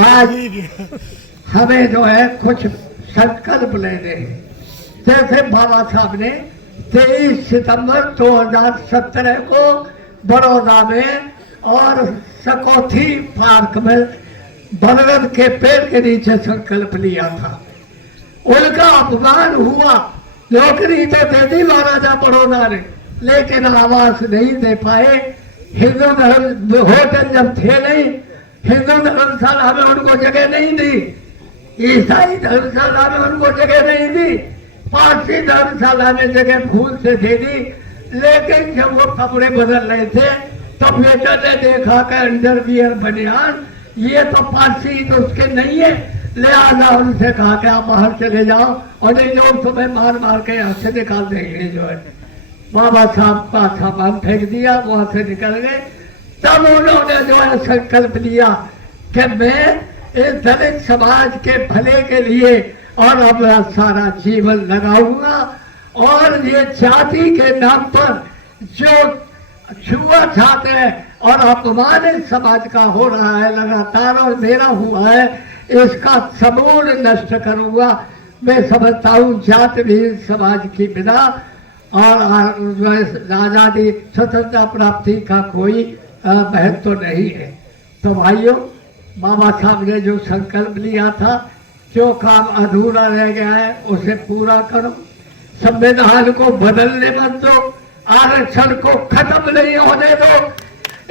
आज हमें जो है कुछ संकल्प लेने हैं। जैसे बाबा साहब ने 23 सितंबर 2017 को बड़ौदा में और सकौथी पार्क में बरगद के पेड़ के नीचे संकल्प लिया था। उनका अपमान हुआ, नौकरी तो दे दी महाराजा बड़ौदा ने, लेकिन आवास नहीं दे पाए। हिंदू धर्म होटल जब थे नहीं, हिंदू धर्मशाला में उनको जगह नहीं दी, ईसाई धर्मशाला में उनको जगह नहीं दी, पारसी धर्मशाला में जगह फूल से दे दी। लेकिन जब वो कपड़े बदल रहे थे तो बेटा ने देखा कि अंडरवियर बनियान ये तो पारसी तो उसके नहीं है, लिहाजा उनसे कहा कि आप बाहर चले जाओ और नहीं लोग तुम्हें मार मार के यहाँ से निकाल देंगे। जो है बाबा साहब का सामान फेंक दिया, वहां से निकल गए। तब उन्होंने जो है संकल्प लिया कि मैं इस दलित समाज के भले के लिए और अपना सारा जीवन लगाऊंगा। और ये जाति के नाम पर जो छुआछूत है और अपमानित समाज का हो रहा है लगातार और मेरा हुआ है, इसका समूल नष्ट करूंगा। मैं समझता हूँ जाति भी समाज की बिना और आजादी स्वतंत्रता प्राप्ति का कोई महत्व तो नहीं है। तो भाइयों, बाबा साहब ने जो संकल्प लिया था, जो काम अधूरा रह गया है उसे पूरा करो, संविधान को बदलने मत दो, आरक्षण को खत्म नहीं होने दो।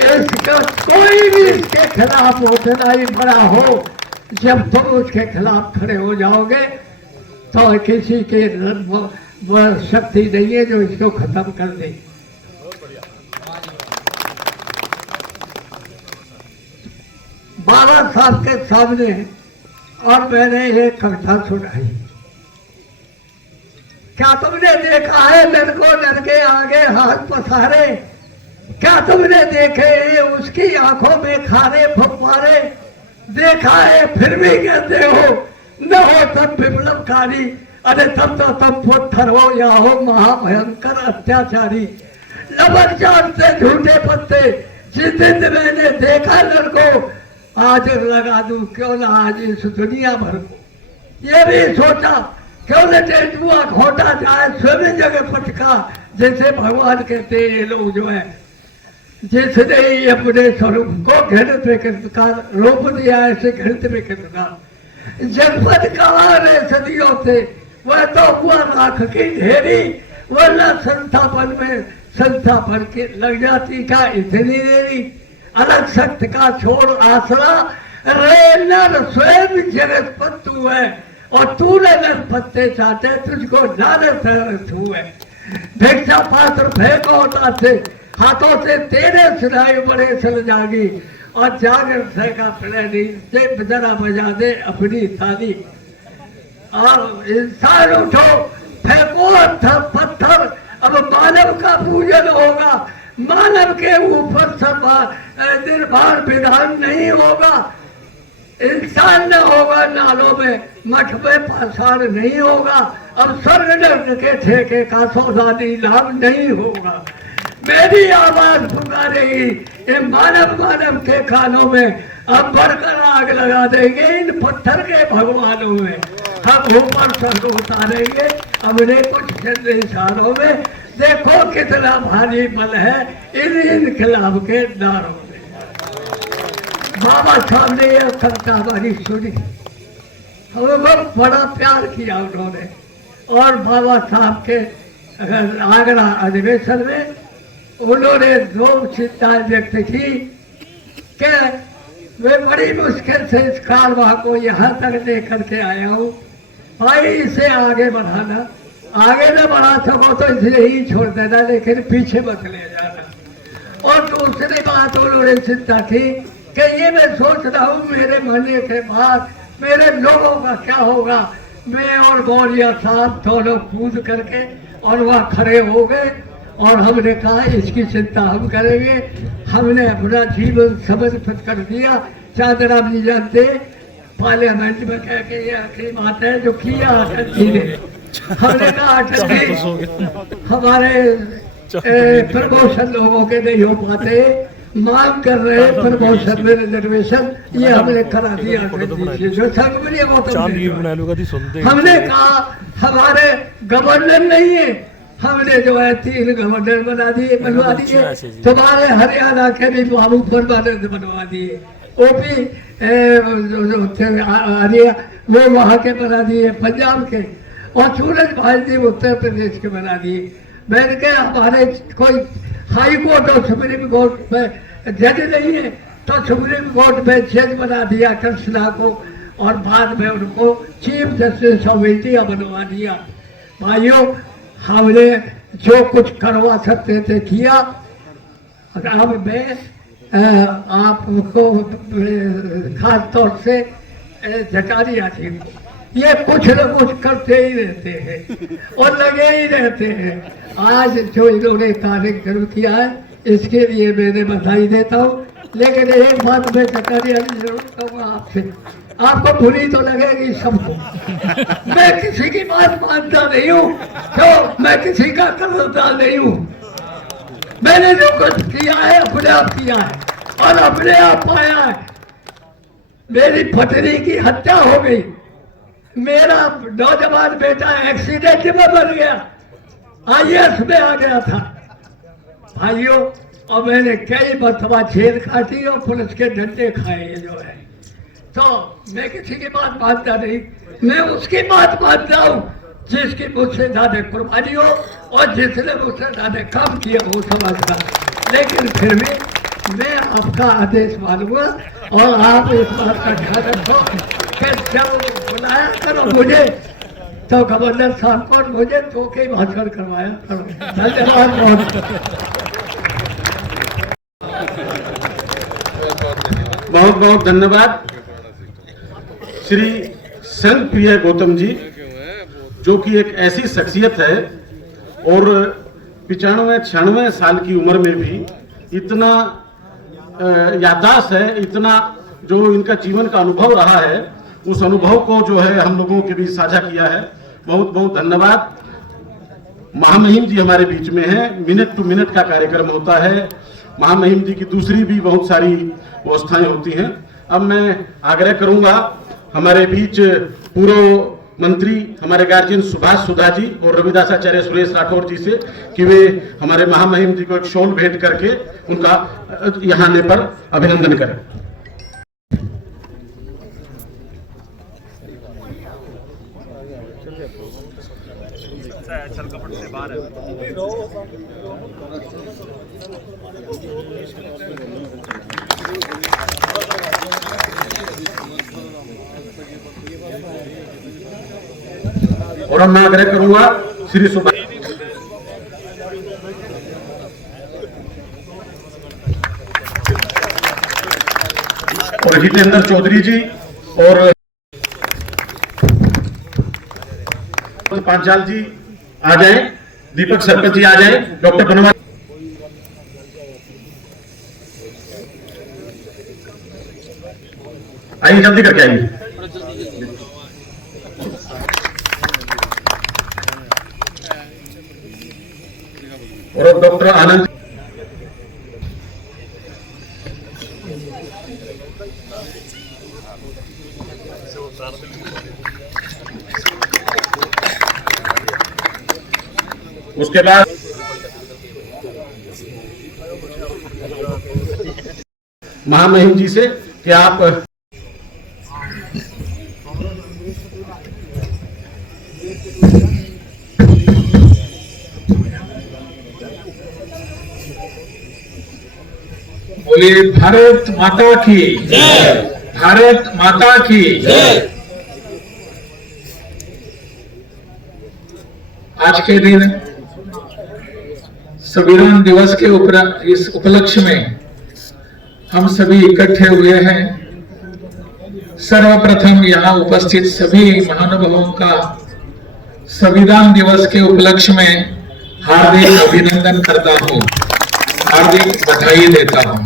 इसका कोई भी इसके खिलाफ उतना ही बड़ा हो, जब तुम उसके खिलाफ खड़े हो जाओगे तो किसी के शक्ति नहीं है जो इसको खत्म कर दे। बाबा साहब के सामने और मैंने एक कविता सुनाई। क्या तुमने देखा है लड़कों लड़के आगे हाथ पसारे? क्या तुमने देखे उसकी आंखों में खारे फुफारे? देखा है फिर भी कहते हो न हो तब विप्लवकारी, अरे तब तो तब पत्थर हो या हो महाभयंकर अत्याचारी। लबन जानते झूठे पत्ते, जिस दिन मैंने देखा लड़को, आज लगा दूं क्यों ना आज इस दुनिया भर को। ये भी सोचा क्यों न टेटुआ घोटा जाए स्वयं जगह पटका, जैसे भगवान कहते हैं ये लोग जो है, जिसने अपने स्वरूप को घृणित में कृतकार रूप दिया ऐसे घृणित में कृतकार। जनपद कहाँ रहे सदियों से, वह तो हुआ राख की ढेरी, वरना संस्थापन के लग जाती का इतनी देरी। अलग सख्त का छोड़ आसरा, रे नर स्वयं जगत पत्तू है, और तूने नर पत्ते चाटे तुझको लानत हुए। भिक्षा पात्र फेंको होता से, हाथों से तेरे सुनाई बड़े सल जागी, और जागर फेंका फिर से जरा बजा दे अपनी थाली। और इंसान उठो फेंको पत्थर, अब मानव का पूजन होगा, मानव के ऊपर निर्भर विधान नहीं होगा। इंसान न होगा नालों में, मठ में पाषाण नहीं होगा, अब स्वर्ग नर्क के ठेके का सौदा नीलाम नहीं होगा। मेरी आवाज पुकारेगी, ये मानव के खानों में अब बढ़कर आग लगा देंगे इन पत्थर के भगवानों में। हम ऊपर स्वर्ग उतारेंगे अपने कुछ चंद इशारों में। देखो कितना भारी बल है इन इनकलाब के नारों में। बाबा साहब ने यह कविता हमारी सुनी, हमें बड़ा प्यार किया उन्होंने। और बाबा साहब के आगरा अधिवेशन में उन्होंने दो चिंताएं व्यक्त की कि वे बड़ी मुश्किल से इस कारवां को यहाँ तक लेकर के आया हूँ, भाई इसे आगे बढ़ाना, आगे न बढ़ा सको तो इसे ही छोड़ देना, लेकिन पीछे मत ले जाना। और दूसरी बात उन्होंने चिंता की कि ये मैं सोच रहा हूँ मेरे मरने के बाद मेरे लोगों का क्या होगा। मैं और गौरिया साहब दोनों कूद करके और वहाँ खड़े हो गए, और हमने कहा इसकी चिंता हम करेंगे। हमने अपना जीवन समर्पित कर दिया। चांदराम जी जानते पार्लियामेंट में कह के ये आखिरी बात है जो किया अटल जी ने। हमने कहा अटल जी हमारे प्रमोशन लोगों के नहीं हो पाते, मांग कर रहे प्रमोशन में रिजर्वेशन, ये हमने करा दिया अटल जी जो संघ हमने कहा हमारे गवर्नर नहीं है, हमने जो है 3 गवर्नर बनवा दिए। तुम्हारे हरियाणा के भी बाबू परमानंद बनवा दिए, ओपी वो वहाँ के बना दिए पंजाब के, और सूरज भाई जी उत्तर प्रदेश के बना दिए। मैंने कहा हमारे कोई हाई कोर्ट और सुप्रीम कोर्ट में जज नहीं है, तो सुप्रीम कोर्ट में जज बना दिया कृष्णा को, और बाद में उनको चीफ जस्टिस ऑफ इंडिया बनवा दिया। भाइयों, हमने जो कुछ करवा सकते थे किया। अब मैं आपको खास तौर से जटारिया जी, ये कुछ न कुछ करते ही रहते हैं और लगे ही रहते हैं। आज जो इन्होंने कार्य शुरू किया है इसके लिए मैंने बधाई देता हूँ। लेकिन एक बात मैं जटारिया जी जरूर कहूँगा आपसे, आपको बुरी तो लगेगी सबको। मैं किसी की बात मानता नहीं हूँ, तो मैं किसी का कर्जदार नहीं हूँ। मैंने जो कुछ किया है अपने आप किया है और अपने आप पाया है। मेरी पत्नी की हत्या हो गई, मेरा नौजवान बेटा एक्सीडेंट में मर गया, IAS में आ गया था भाइयों, और मैंने कई मरतबा जेल काटी और पुलिस के डंडे खाए जो है। तो मैं किसी की बात मानता नहीं, मैं उसकी बात मानता हूँ जिसकी मुझसे ज्यादा कुर्बानी हो और जिसने मुझसे ज्यादा काम किया वो समझता। लेकिन फिर भी मैं आपका आदेश मानूंगा और आप इस बात का ध्यान रखो कि जब बुलाया करो मुझे तो गवर्नर साहब को मुझे तो के भाषण करवाया करो। धन्यवाद बहुत बहुत धन्यवाद श्री संघ प्रिय गौतम जी, जो कि एक ऐसी शख्सियत है और 95-96 साल की उम्र में भी इतना याददाश्त है, इतना जो इनका जीवन का अनुभव रहा है, उस अनुभव को जो है हम लोगों के बीच साझा किया है। बहुत बहुत धन्यवाद। महामहिम जी हमारे बीच में हैं, मिनट टू मिनट का कार्यक्रम होता है। महामहिम जी की दूसरी भी बहुत सारी व्यवस्थाएं होती हैं। अब मैं आग्रह करूंगा हमारे बीच पूर्व मंत्री हमारे गार्जियन सुभाष सुधा जी और रविदासाचार्य सुरेश राठौर जी से कि वे हमारे महामहिम जी को एक शॉल भेंट करके उनका यहाँ आने पर अभिनंदन करें। और मैं आग्रह करूंगा श्री सुभाष और जितेंद्र चौधरी जी और पांचाल जी आ जाएं, दीपक सरपंच जी आ जाएं, डॉक्टर बनवा आइए, जल्दी करके आइए। और डॉक्टर आनंद उसके बाद महामहिम जी से कि आप बोलिए भारत माता की जय, भारत माता की जय। आज के दिन संविधान दिवस के इस उपलक्ष्य में हम सभी इकट्ठे हुए हैं। सर्वप्रथम यहाँ उपस्थित सभी महानुभावों का संविधान दिवस के उपलक्ष्य में हार्दिक अभिनंदन करता हूँ, हार्दिक बधाई देता हूँ।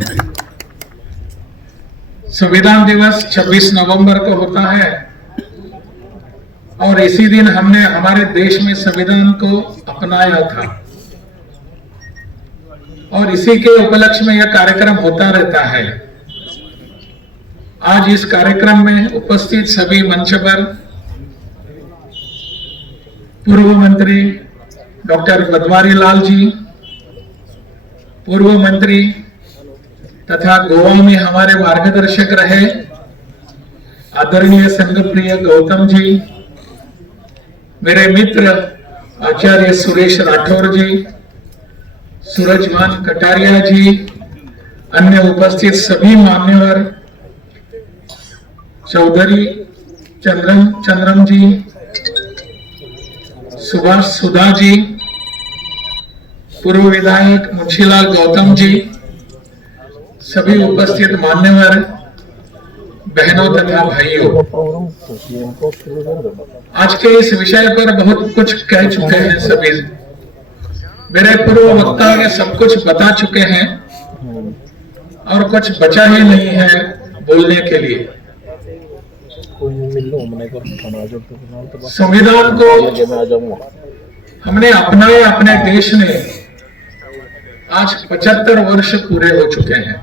संविधान दिवस 26 नवंबर को होता है और इसी दिन हमने हमारे देश में संविधान को अपनाया था और इसी के उपलक्ष्य में यह कार्यक्रम होता रहता है। आज इस कार्यक्रम में उपस्थित सभी मंच पर पूर्व मंत्री डॉक्टर बनवारी लाल जी, पूर्व मंत्री तथा गोवा में हमारे मार्गदर्शक रहे आदरणीय संघ प्रिय गौतम जी, मेरे मित्र आचार्य सुरेश राठौर जी, सूरजभान कटारिया जी, अन्य उपस्थित सभी मान्यवर, चौधरी चंद्रम जी, सुभाष सुधा जी, पूर्व विधायक मुंशीलाल गौतम जी, सभी उपस्थित मान्यवर, बहनों तथा भाइयों, आज के इस विषय पर बहुत कुछ कह चुके हैं सभी। मेरे पूर्व वक्ता ने सब कुछ बता चुके हैं और कुछ बचा ही नहीं है बोलने के लिए। संविधान को हमने अपनाया, अपने देश ने आज 75 वर्ष पूरे हो चुके हैं।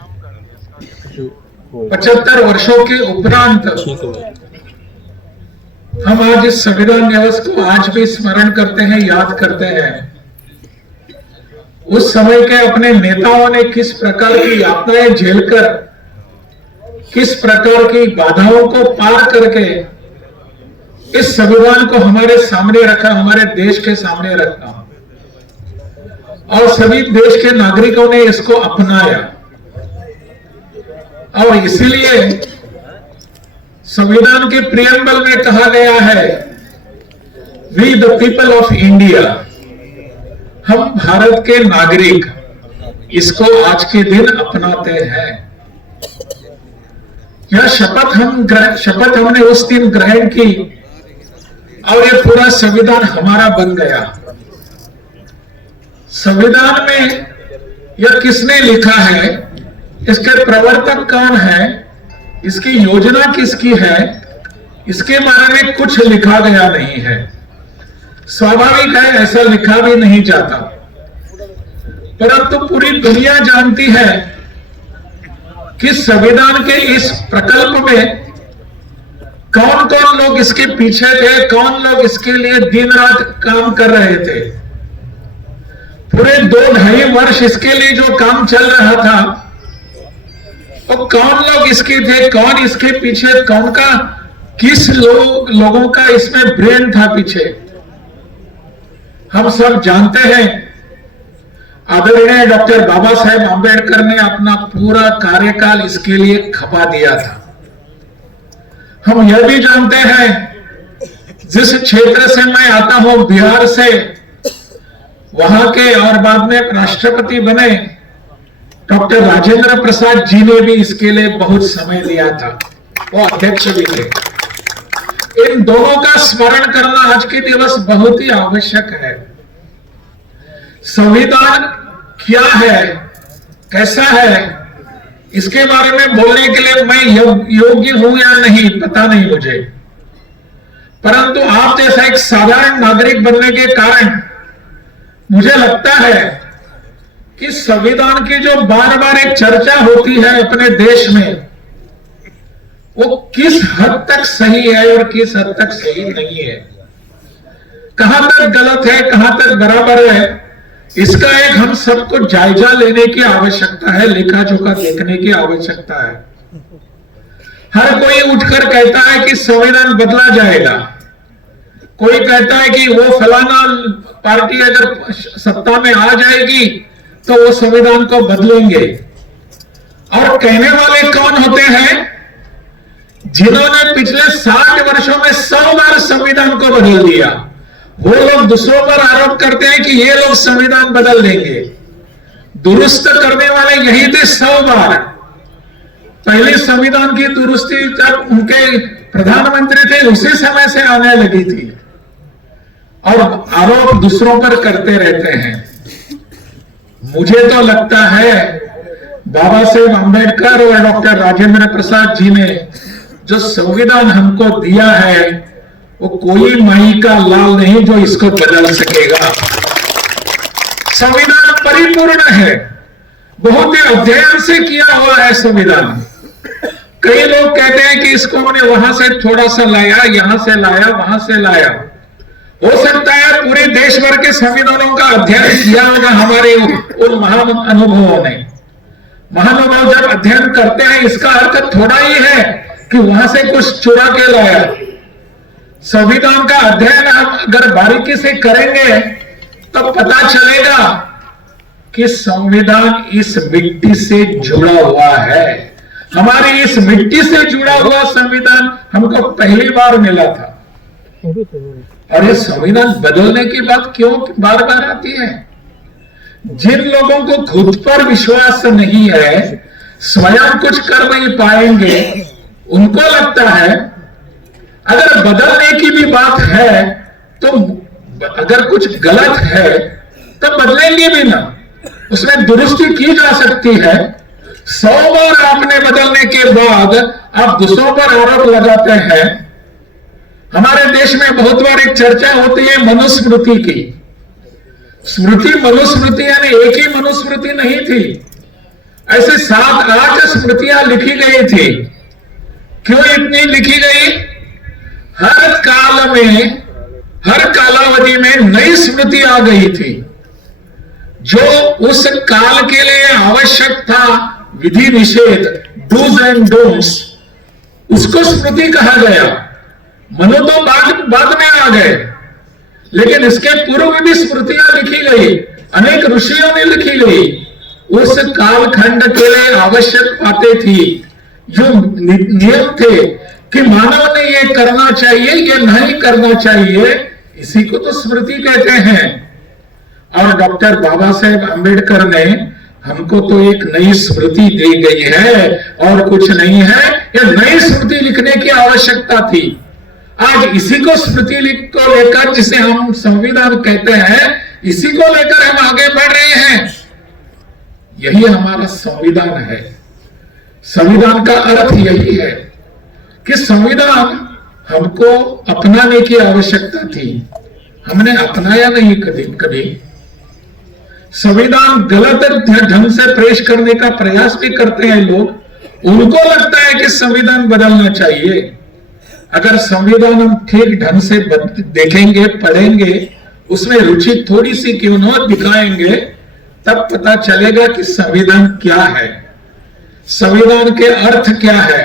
75 वर्षों के उपरांत हम आज इस संविधान दिवस को आज भी स्मरण करते हैं, याद करते हैं। उस समय के अपने नेताओं ने किस प्रकार की यातनाएं झेलकर, किस प्रकार की बाधाओं को पार करके इस संविधान को हमारे सामने रखा, हमारे देश के सामने रखा, और सभी देश के नागरिकों ने इसको अपनाया। और इसीलिए संविधान के प्रियम्बल में कहा गया है, we the people of India, हम भारत के नागरिक इसको आज के दिन अपनाते हैं। यह शपथ हमने उस दिन ग्रहण की और ये पूरा संविधान हमारा बन गया। संविधान में यह किसने लिखा है, इसके प्रवर्तक कौन है, इसकी योजना किसकी है, इसके बारे में कुछ लिखा गया नहीं है। स्वाभाविक है, ऐसा लिखा भी नहीं जाता, परंतु पूरी दुनिया जानती है कि संविधान के इस प्रकल्प में कौन कौन लोग इसके पीछे थे, कौन लोग इसके लिए दिन रात काम कर रहे थे। पूरे 2-2.5 वर्ष इसके लिए जो काम चल रहा था, और कौन लोग इसके थे, कौन इसके पीछे, कौन का किस लोगों का इसमें ब्रेन था पीछे, हम सब जानते हैं। आदरणीय डॉक्टर बाबा साहेब आंबेडकर ने अपना पूरा कार्यकाल इसके लिए खपा दिया था। हम यह भी जानते हैं, जिस क्षेत्र से मैं आता हूं, बिहार से, वहां के और बाद में राष्ट्रपति बने डॉक्टर राजेंद्र प्रसाद जी ने भी इसके लिए बहुत समय दिया था, वो अध्यक्ष भी थे। इन दोनों का स्मरण करना आज के दिवस बहुत ही आवश्यक है। संविधान क्या है, कैसा है, इसके बारे में बोलने के लिए मैं योग्य हूं या नहीं पता नहीं मुझे, परंतु आप जैसा एक साधारण नागरिक बनने के कारण मुझे लगता है कि संविधान की जो बार बार एक चर्चा होती है अपने देश में, वो किस हद तक सही है और किस हद तक सही नहीं है, कहां तक गलत है, कहां तक बराबर है, इसका एक हम सबको जायजा लेने की आवश्यकता है, लेखा जोखा देखने की आवश्यकता है। हर कोई उठकर कहता है कि संविधान बदला जाएगा, कोई कहता है कि वो फलाना पार्टी अगर सत्ता में आ जाएगी तो वो संविधान को बदलेंगे। और कहने वाले कौन होते हैं? जिन्होंने पिछले 60 वर्षों में 100 बार संविधान को बदल दिया, वो लोग दूसरों पर आरोप करते हैं कि ये लोग संविधान बदल देंगे। दुरुस्त करने वाले यही थे 100 बार। पहले संविधान की दुरुस्ती जब उनके प्रधानमंत्री थे उसी समय से आने लगी थी, और आरोप दूसरों पर करते रहते हैं। मुझे तो लगता है बाबा साहेब आंबेडकर और डॉक्टर राजेंद्र प्रसाद जी ने जो संविधान हमको दिया है, वो कोई माई का लाल नहीं जो इसको बदल सकेगा। संविधान परिपूर्ण है, बहुत ही अध्ययन से किया हुआ है संविधान। कई लोग कहते हैं कि इसको हमने वहां से थोड़ा सा लाया, यहां से लाया, वहां से लाया। हो सकता है पूरे देश भर के संविधानों का अध्ययन किया होगा हमारे उन महान अनुभवों ने। महानुभाव जब अध्ययन करते हैं, इसका अर्थ थोड़ा ही है कि वहां से कुछ चुरा के लाया। संविधान का अध्ययन हम अगर बारीकी से करेंगे तो पता चलेगा कि संविधान इस मिट्टी से जुड़ा हुआ है। हमारी इस मिट्टी से जुड़ा हुआ संविधान हमको पहली बार मिला था, और ये संविधान बदलने की बात क्यों बार बार आती है? जिन लोगों को खुद पर विश्वास नहीं है, स्वयं कुछ कर नहीं पाएंगे, उनको लगता है अगर बदलने की भी बात है तो अगर कुछ गलत है तो बदलेंगे भी ना, उसमें दुरुस्ती की जा सकती है। 100 बार आपने बदलने के बाद आप दूसरों पर आरोप लगाते हैं हमारे देश में बहुत बार एक चर्चा होती है मनुस्मृति की। स्मृति मनुस्मृति यानी एक ही मनुस्मृति नहीं थी, ऐसे 7-8 स्मृतियां लिखी गई थी। क्यों इतनी लिखी गई? हर काल में, हर कालावधि में नई स्मृति आ गई थी। जो उस काल के लिए आवश्यक था, विधि निषेध, डूज एंड डोंट्स, उसको स्मृति कहा गया। मनु तो बाद में आ गए, लेकिन इसके पूर्व भी स्मृतियां लिखी गई, अनेक ऋषियों ने लिखी गई। उस कालखंड के लिए आवश्यक बातें थी, जो नियम थे कि मानव ने ये करना चाहिए, ये नहीं करना चाहिए, इसी को तो स्मृति कहते हैं। और डॉक्टर बाबा साहेब अम्बेडकर ने हमको तो एक नई स्मृति दी गई है और कुछ नहीं है, यह नई स्मृति लिखने की आवश्यकता थी। आज इसी को स्मृति को लेकर, जिसे हम संविधान कहते हैं, इसी को लेकर हम आगे बढ़ रहे हैं। यही हमारा संविधान है। संविधान का अर्थ यही है कि संविधान हमको अपनाने की आवश्यकता थी, हमने अपनाया नहीं कभी। संविधान गलत ढंग से पेश करने का प्रयास भी करते हैं लोग। उनको लगता है कि संविधान बदलना चाहिए। अगर संविधान हम ठीक ढंग से देखेंगे, पढ़ेंगे, उसमें रुचि थोड़ी सी क्यों न दिखाएंगे, तब पता चलेगा कि संविधान क्या है, संविधान के अर्थ क्या है।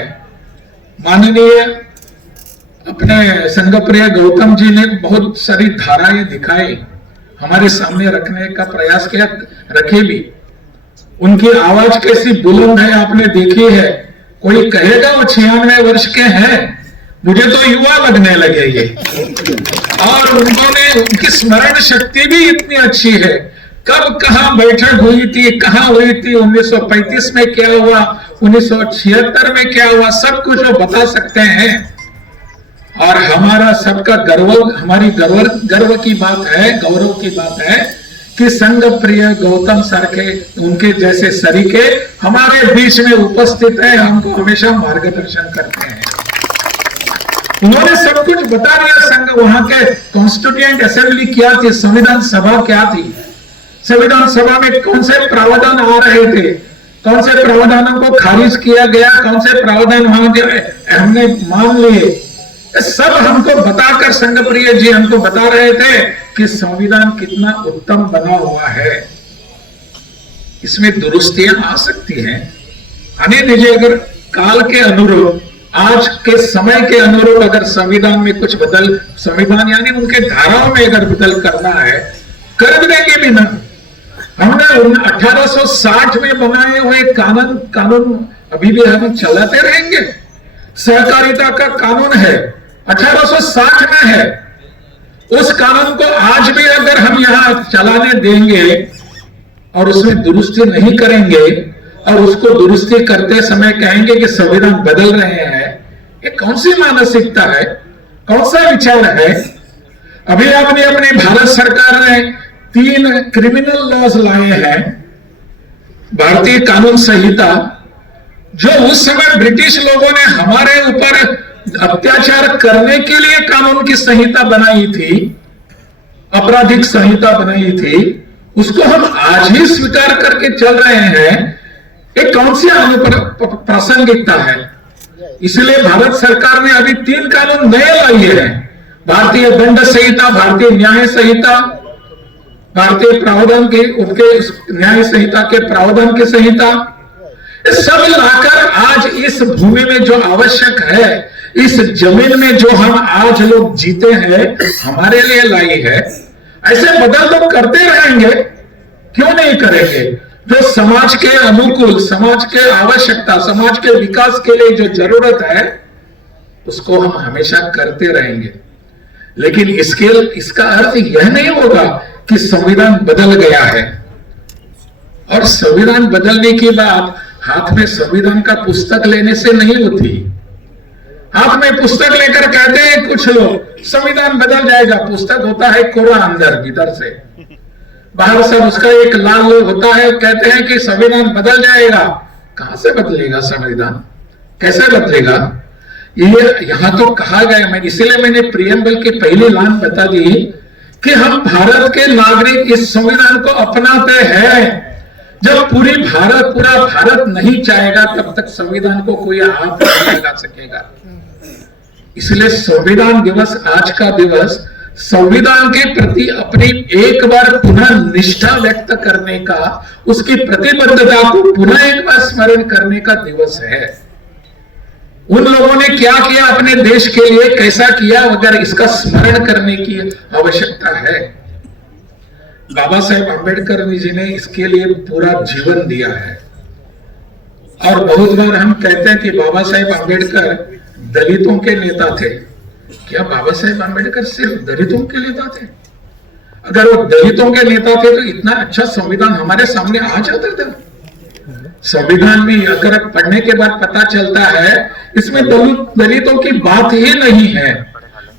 माननीय अपने संघप्रिय गौतम जी ने बहुत सारी धाराएं दिखाई, हमारे सामने रखने का प्रयास किया, रखे भी। उनकी आवाज कैसी बुलंद है आपने देखी है। कोई कहेगा वो 96 वर्ष के हैं, मुझे तो युवा लगने लगे ये। और उनकी स्मरण शक्ति भी इतनी अच्छी है। कब कहां बैठक हुई थी, कहां हुई थी, 1935 में क्या हुआ, 1976 में क्या हुआ, सब कुछ वो बता सकते हैं। और हमारा सबका गर्व, हमारी गर्व की बात है, गौरव की बात है कि संघ प्रिय गौतम सर के, उनके जैसे सरीके हमारे बीच में उपस्थित है, हमको हमेशा मार्गदर्शन करते हैं। उन्होंने सब कुछ बता दिया। संघ, वहां के कॉन्स्टिट्यूएंट असेंबली क्या थी, संविधान सभा क्या थी, संविधान सभा में कौन से प्रावधान आ रहे थे, कौन से प्रावधानों को खारिज किया गया, कौन से प्रावधान हमने मान लिए, सब हमको बताकर संघ प्रिय जी हमको बता रहे थे कि संविधान कितना उत्तम बना हुआ है। इसमें दुरुस्तियां आ सकती हैं, आने दीजिए। अगर काल के अनुरूप, आज के समय के अनुरूप अगर संविधान में कुछ बदल, संविधान यानी उनके धाराओं में अगर बदल करना है, कर देंगे भी ना। हमने 1860 में बनाए हुए कानून अभी भी हम चलाते रहेंगे। सहकारिता का कानून है, 1860 में है। उस कानून को आज भी अगर हम यहां चलाने देंगे और उसमें दुरुस्ती नहीं करेंगे और उसको दुरुस्ती करते समय कहेंगे कि संविधान बदल रहे हैं, ये कौन सी मानसिकता है, कौन सा विचार है? अभी आपने अपनी भारत सरकार ने 3 क्रिमिनल लॉज लाए हैं, भारतीय कानून संहिता, जो उस समय ब्रिटिश लोगों ने हमारे ऊपर अत्याचार करने के लिए कानून की संहिता बनाई थी, आपराधिक संहिता बनाई थी, उसको हम आज ही स्वीकार करके चल रहे हैं। एक कौन सी प्रासंगिकता है? इसलिए भारत सरकार ने अभी 3 कानून नए लाए हैं, भारतीय दंड संहिता, भारतीय न्याय संहिता, भारतीय प्रावधान के, उनके न्याय संहिता के प्रावधान की संहिता, सब लाकर आज इस भूमि में जो आवश्यक है, इस जमीन में जो हम आज लोग जीते हैं, हमारे लिए लाई है। ऐसे बदल तो करते रहेंगे, क्यों नहीं करेंगे? जो समाज के अनुकूल, समाज के आवश्यकता, समाज के विकास के लिए जो जरूरत है, उसको हम हमेशा करते रहेंगे। लेकिन इसका अर्थ यह नहीं होगा कि संविधान बदल गया है। और संविधान बदलने की बात हाथ में संविधान का पुस्तक लेने से नहीं होती। हाथ में पुस्तक लेकर कहते हैं कुछ लोग संविधान बदल जाएगा, पुस्तक होता है कोरा अंदर, भीतर से, बाहर से उसका एक लाल होता है, कहते हैं कि संविधान बदल जाएगा। कहां से बदलेगा संविधान? कैसे बदलेगा? ये यहां तो कहा गया, मैं इसलिए मैंने प्रियम्बल की पहली लाइन बता दी कि हम भारत के नागरिक इस संविधान को अपनाते हैं। जब पूरा भारत नहीं चाहेगा तब तक संविधान को कोई हाथ नहीं लगा सकेगा। इसलिए संविधान दिवस, आज का दिवस संविधान के प्रति अपनी एक बार पुनः निष्ठा व्यक्त करने का, उसकी प्रतिबद्धता को पुनः एक बार स्मरण करने का दिवस है। उन लोगों ने क्या किया अपने देश के लिए, कैसा किया, अगर इसका स्मरण करने की आवश्यकता है। बाबा साहेब आंबेडकर जी ने इसके लिए पूरा जीवन दिया है। और बहुत बार हम कहते हैं कि बाबा साहेब आंबेडकर दलितों के नेता थे। क्या बाबा साहेब आंबेडकर सिर्फ दलितों के नेता थे? अगर वो दलितों के नेता थे तो इतना अच्छा संविधान हमारे सामने आ जाता था। संविधान में अगर पढ़ने के बाद पता चलता है इसमें दलितों की बात ही नहीं है,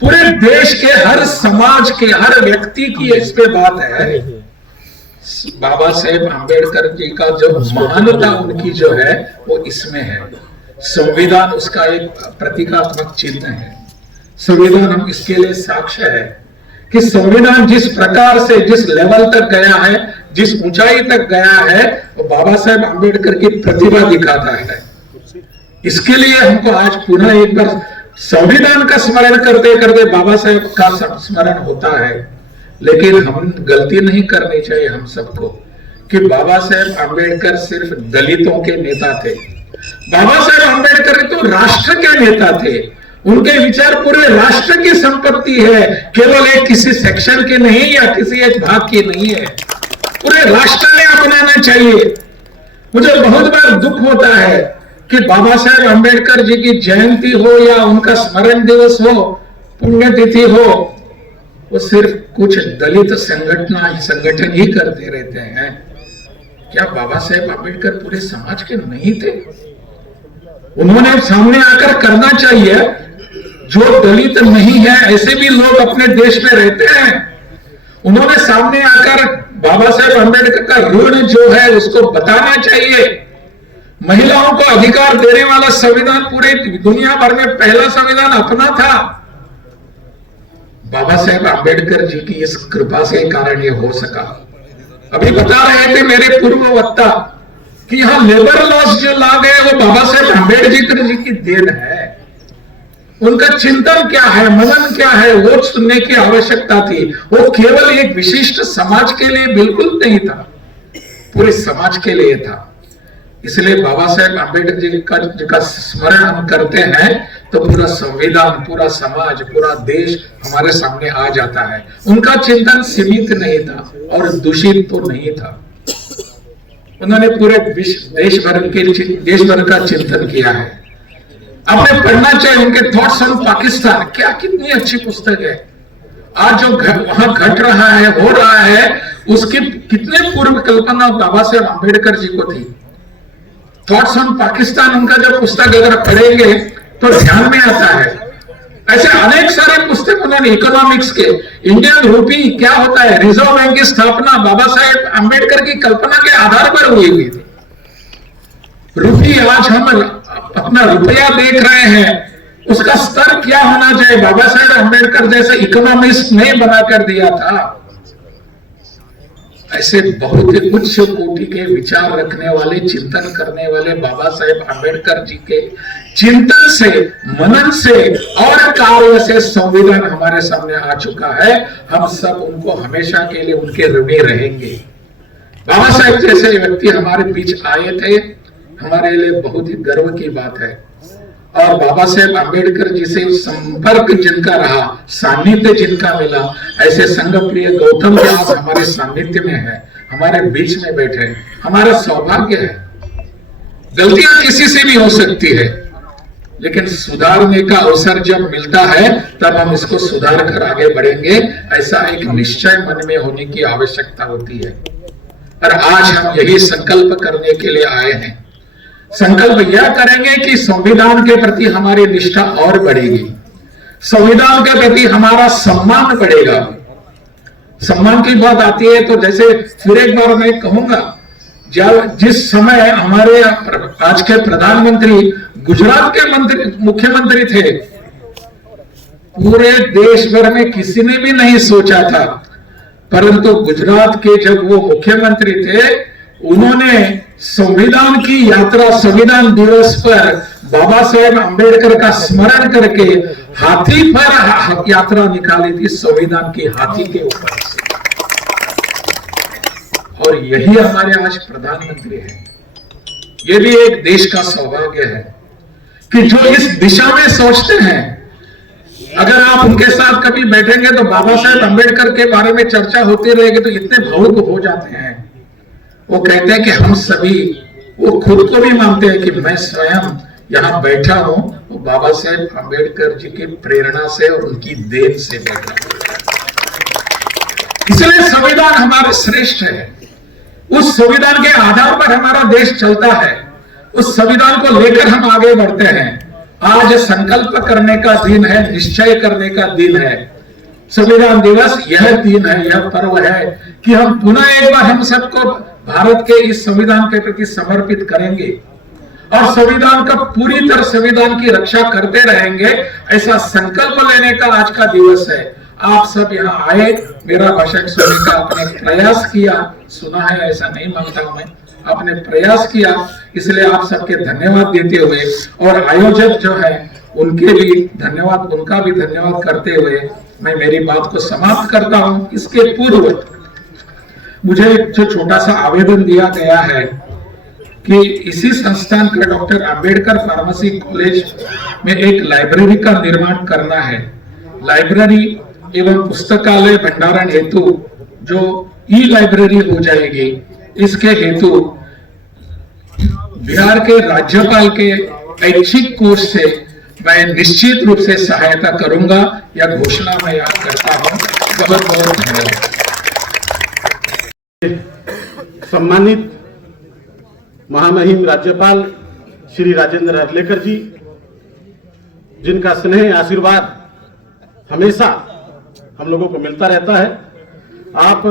पूरे देश के हर समाज के हर व्यक्ति की इस पे बात है। बाबा साहेब आंबेडकर जी का जो महानता उनकी जो है वो इसमें है। संविधान उसका एक प्रतीकात्मक चिन्ह है। संविधान हम इसके लिए साक्ष्य है कि संविधान जिस प्रकार से जिस लेवल तक गया है, जिस ऊंचाई तक गया है, वो बाबा साहेब आंबेडकर की प्रतिभा दिखाता है। इसके लिए हमको आज पुनः एक बार संविधान का स्मरण करते करते बाबा साहेब का स्मरण होता है। लेकिन हम गलती नहीं करनी चाहिए हम सबको कि बाबा साहेब आंबेडकर सिर्फ दलितों के नेता थे। बाबा साहेब आंबेडकर तो राष्ट्र के नेता थे। उनके विचार पूरे राष्ट्र की संपत्ति है, केवल एक किसी सेक्शन के नहीं या किसी एक भाग की नहीं है, पूरे राष्ट्र ने अपनाना चाहिए। मुझे बहुत बार दुख होता है कि बाबा साहेब आंबेडकर जी की जयंती हो या उनका स्मरण दिवस हो, पुण्यतिथि हो, वो सिर्फ कुछ दलित संगठन ही करते रहते हैं। क्या बाबा साहेब आंबेडकर पूरे समाज के नहीं थे? उन्होंने सामने आकर करना चाहिए। जो दलित नहीं है ऐसे भी लोग अपने देश में रहते हैं, उन्होंने सामने आकर बाबा साहेब आंबेडकर का ऋण जो है उसको बताना चाहिए। महिलाओं को अधिकार देने वाला संविधान पूरे दुनिया भर में पहला संविधान अपना था। बाबा साहेब आंबेडकर जी की इस कृपा के कारण ये हो सका। अभी बता रहे थे मेरे पूर्व वक्ता कि यहां लेबर लॉस जो ला गए वो बाबा साहेब आंबेडकर जी की देन है। उनका चिंतन क्या है, मनन क्या है, वो सुनने की आवश्यकता थी। वो केवल एक विशिष्ट समाज के लिए बिल्कुल नहीं था, पूरे समाज के लिए था। इसलिए बाबा साहेब आंबेडकर जी का स्मरण हम करते हैं तो पूरा संविधान, पूरा समाज, पूरा देश हमारे सामने आ जाता है। उनका चिंतन सीमित नहीं था और दूषित तो नहीं था। उन्होंने पूरे देश भर का चिंतन किया है। आपने पढ़ना चाहिए उनके थॉट्स ऑन पाकिस्तान। क्या कितनी अच्छी पुस्तक है। आज जो वहां घट रहा है, हो रहा है, उसकी कितने पूर्व कल्पना बाबा साहेब आंबेडकर जी को थी। थॉट्स ऑन पाकिस्तान उनका जब पुस्तक अगर पढ़ेंगे तो ध्यान में आता है। ऐसे अनेक सारे पुस्तक उन्होंने इकोनॉमिक्स के, इंडियन रूपी क्या होता है, रिजर्व बैंक की स्थापना बाबा साहेब आंबेडकर की कल्पना के आधार पर हुई थी। रूपी आज हम अपना रुपया देख रहे हैं, उसका स्तर क्या होना चाहिए, बाबा साहेब आंबेडकर जैसे इकोनॉमिस्ट ने बनाकर दिया था। ऐसे बहुत ही उच्च कोटि के विचार रखने वाले, चिंतन करने वाले बाबा साहेब आंबेडकर जी के चिंतन से, मनन से और कार्य से संविधान हमारे सामने आ चुका है। हम सब उनको हमेशा के लिए उनके ऋणी रहेंगे। बाबा साहेब जैसे व्यक्ति हमारे बीच आए थे, हमारे लिए बहुत ही गर्व की बात है। और बाबा साहेब आंबेडकर जी से संपर्क जिनका रहा, सानिध्य जिनका मिला, ऐसे संघ प्रिय गौतम जी आज हमारे सानिध्य में है, हमारे बीच में बैठे, हमारा सौभाग्य है। गलतियां किसी से भी हो सकती है, लेकिन सुधारने का अवसर जब मिलता है तब हम इसको सुधार कर आगे बढ़ेंगे। ऐसा एक निश्चय मन में होने की आवश्यकता होती है। और आज हम यही संकल्प करने के लिए आए हैं। संकल्प यह करेंगे कि संविधान के प्रति हमारी निष्ठा और बढ़ेगी, संविधान के प्रति हमारा सम्मान बढ़ेगा। सम्मान की बात आती है तो जैसे फिर एक बार मैं कहूंगा जिस समय हमारे आज के प्रधानमंत्री गुजरात के मुख्यमंत्री थे, पूरे देश भर में किसी ने भी नहीं सोचा था, परंतु गुजरात के जब वो मुख्यमंत्री थे, उन्होंने संविधान की यात्रा संविधान दिवस पर बाबा साहेब अम्बेडकर का स्मरण करके हाथी पर यात्रा निकाली थी, संविधान की हाथी के ऊपर से। और यही हमारे आज प्रधानमंत्री हैं। ये भी एक देश का सौभाग्य है कि जो इस दिशा में सोचते हैं। अगर आप उनके साथ कभी बैठेंगे तो बाबा साहेब अम्बेडकर के बारे में चर्चा होती रहेगी तो इतने भावुक हो जाते हैं। वो कहते हैं कि हम सभी, वो खुद को भी मानते हैं कि मैं स्वयं यहां बैठा हूं तो बाबा साहेब अम्बेडकर जी की प्रेरणा से और उनकी देन से बैठा हूं। इसलिए संविधान हमारे श्रेष्ठ है। उस संविधान के आधार पर हमारा देश चलता है। उस संविधान को लेकर हम आगे बढ़ते हैं। आज संकल्प करने का दिन है, निश्चय करने का दिन है। संविधान दिवस यह दिन है, यह पर्व है कि हम पुनः एक बार हम सबको भारत के इस संविधान के प्रति समर्पित करेंगे और संविधान का पूरी तरह संविधान की रक्षा करते रहेंगे, ऐसा संकल्प लेने का आज का दिवस है। आप सब यहाँ आए, मेरा भाषण सुनने का आपने प्रयास किया, सुना है ऐसा नहीं मानता हूं मैं, आपने प्रयास किया, इसलिए आप सबके धन्यवाद देते हुए और आयोजक जो है उनके भी धन्यवाद, उनका भी धन्यवाद करते हुए मैं मेरी बात को समाप्त करता हूं। इसके पूर्व मुझे जो छोटा सा आवेदन दिया गया है कि इसी संस्थान का डॉक्टर अंबेडकर फार्मेसी कॉलेज में एक लाइब्रेरी का निर्माण करना है। लाइब्रेरी एवं पुस्तकालय भंडारण हेतु जो ई लाइब्रेरी हो जाएगी, इसके हेतु बिहार के राज्यपाल के ऐच्छिक कोष से मैं निश्चित रूप से सहायता करूंगा, यह घोषणा मैं याद करता हूं। बहुत बहुत धन्यवाद। सम्मानित महामहिम राज्यपाल श्री राजेंद्र अर्लेकर जी, जिनका स्नेह आशीर्वाद हमेशा हम लोगों को मिलता रहता है। आप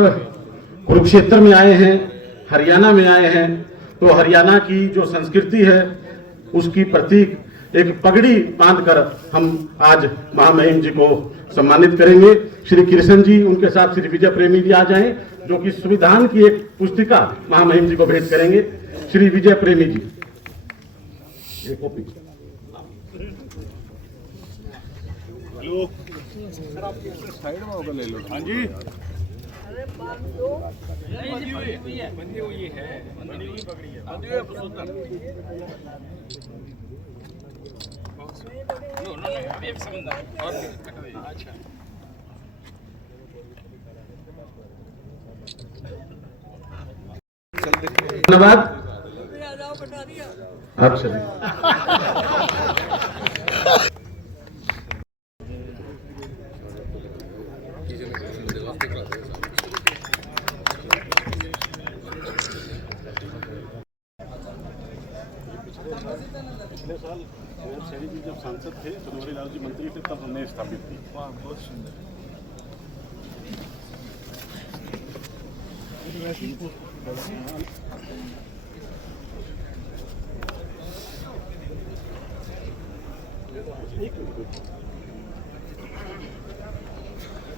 कुरुक्षेत्र में आए हैं, हरियाणा में आए हैं, तो हरियाणा की जो संस्कृति है उसकी प्रतीक एक पगड़ी बांधकर हम आज महामहिम जी को सम्मानित करेंगे। श्री कृष्ण जी, उनके साथ श्री विजय प्रेमी जी आ जाएं, जो कि संविधान की एक पुस्तिका महामहिम जी को भेंट करेंगे। श्री विजय प्रेमी जी, एक कॉपी। साइड में होकर ले लो। हाँ जी, बंदी हुई है, बंदी हुई पकड़ी है, बंदी हुई एक समझना और अच्छा। धन्यवाद। आप चलिए। पिछले साल शहरी जी जब सांसद थे, बनवारी लाल जी मंत्री थे, तब हमने स्थापित की। वाह, बहुत सुंदर।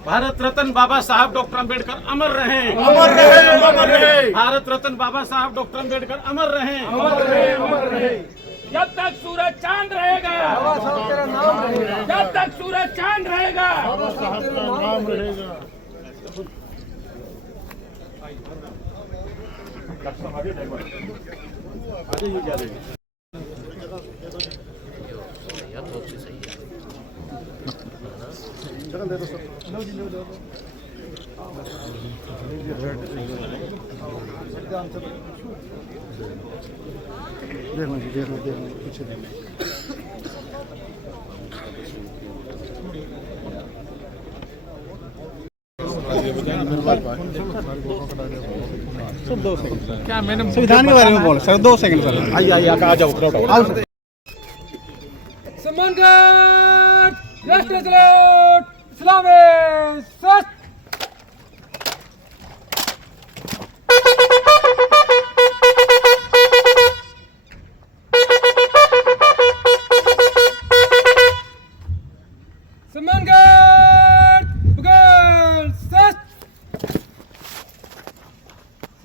भारत रत्न बाबा साहब डॉक्टर अंबेडकर अमर रहे, अमर रहे, अमर रहे। भारत रत्न बाबा साहब डॉक्टर अंबेडकर अमर रहे, अमर रहे, अमर रहे। जब तक सूरज चांद रहेगा, तेरा नाम रहेगा। जब तक सूरज चांद रहेगा, तेरा नाम रहेगा। पीछे क्या मैंने संविधान के बारे में बोला सर? 2 second sir. आइए आ जाओ, सम्मान कर राष्ट्र सलाम इस्लामी सच।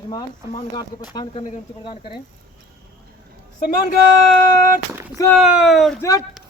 श्रीमान सम्मान गार्ड को प्रस्थान करने की अनुमति प्रदान करें। सम्मान गार्ड सर जट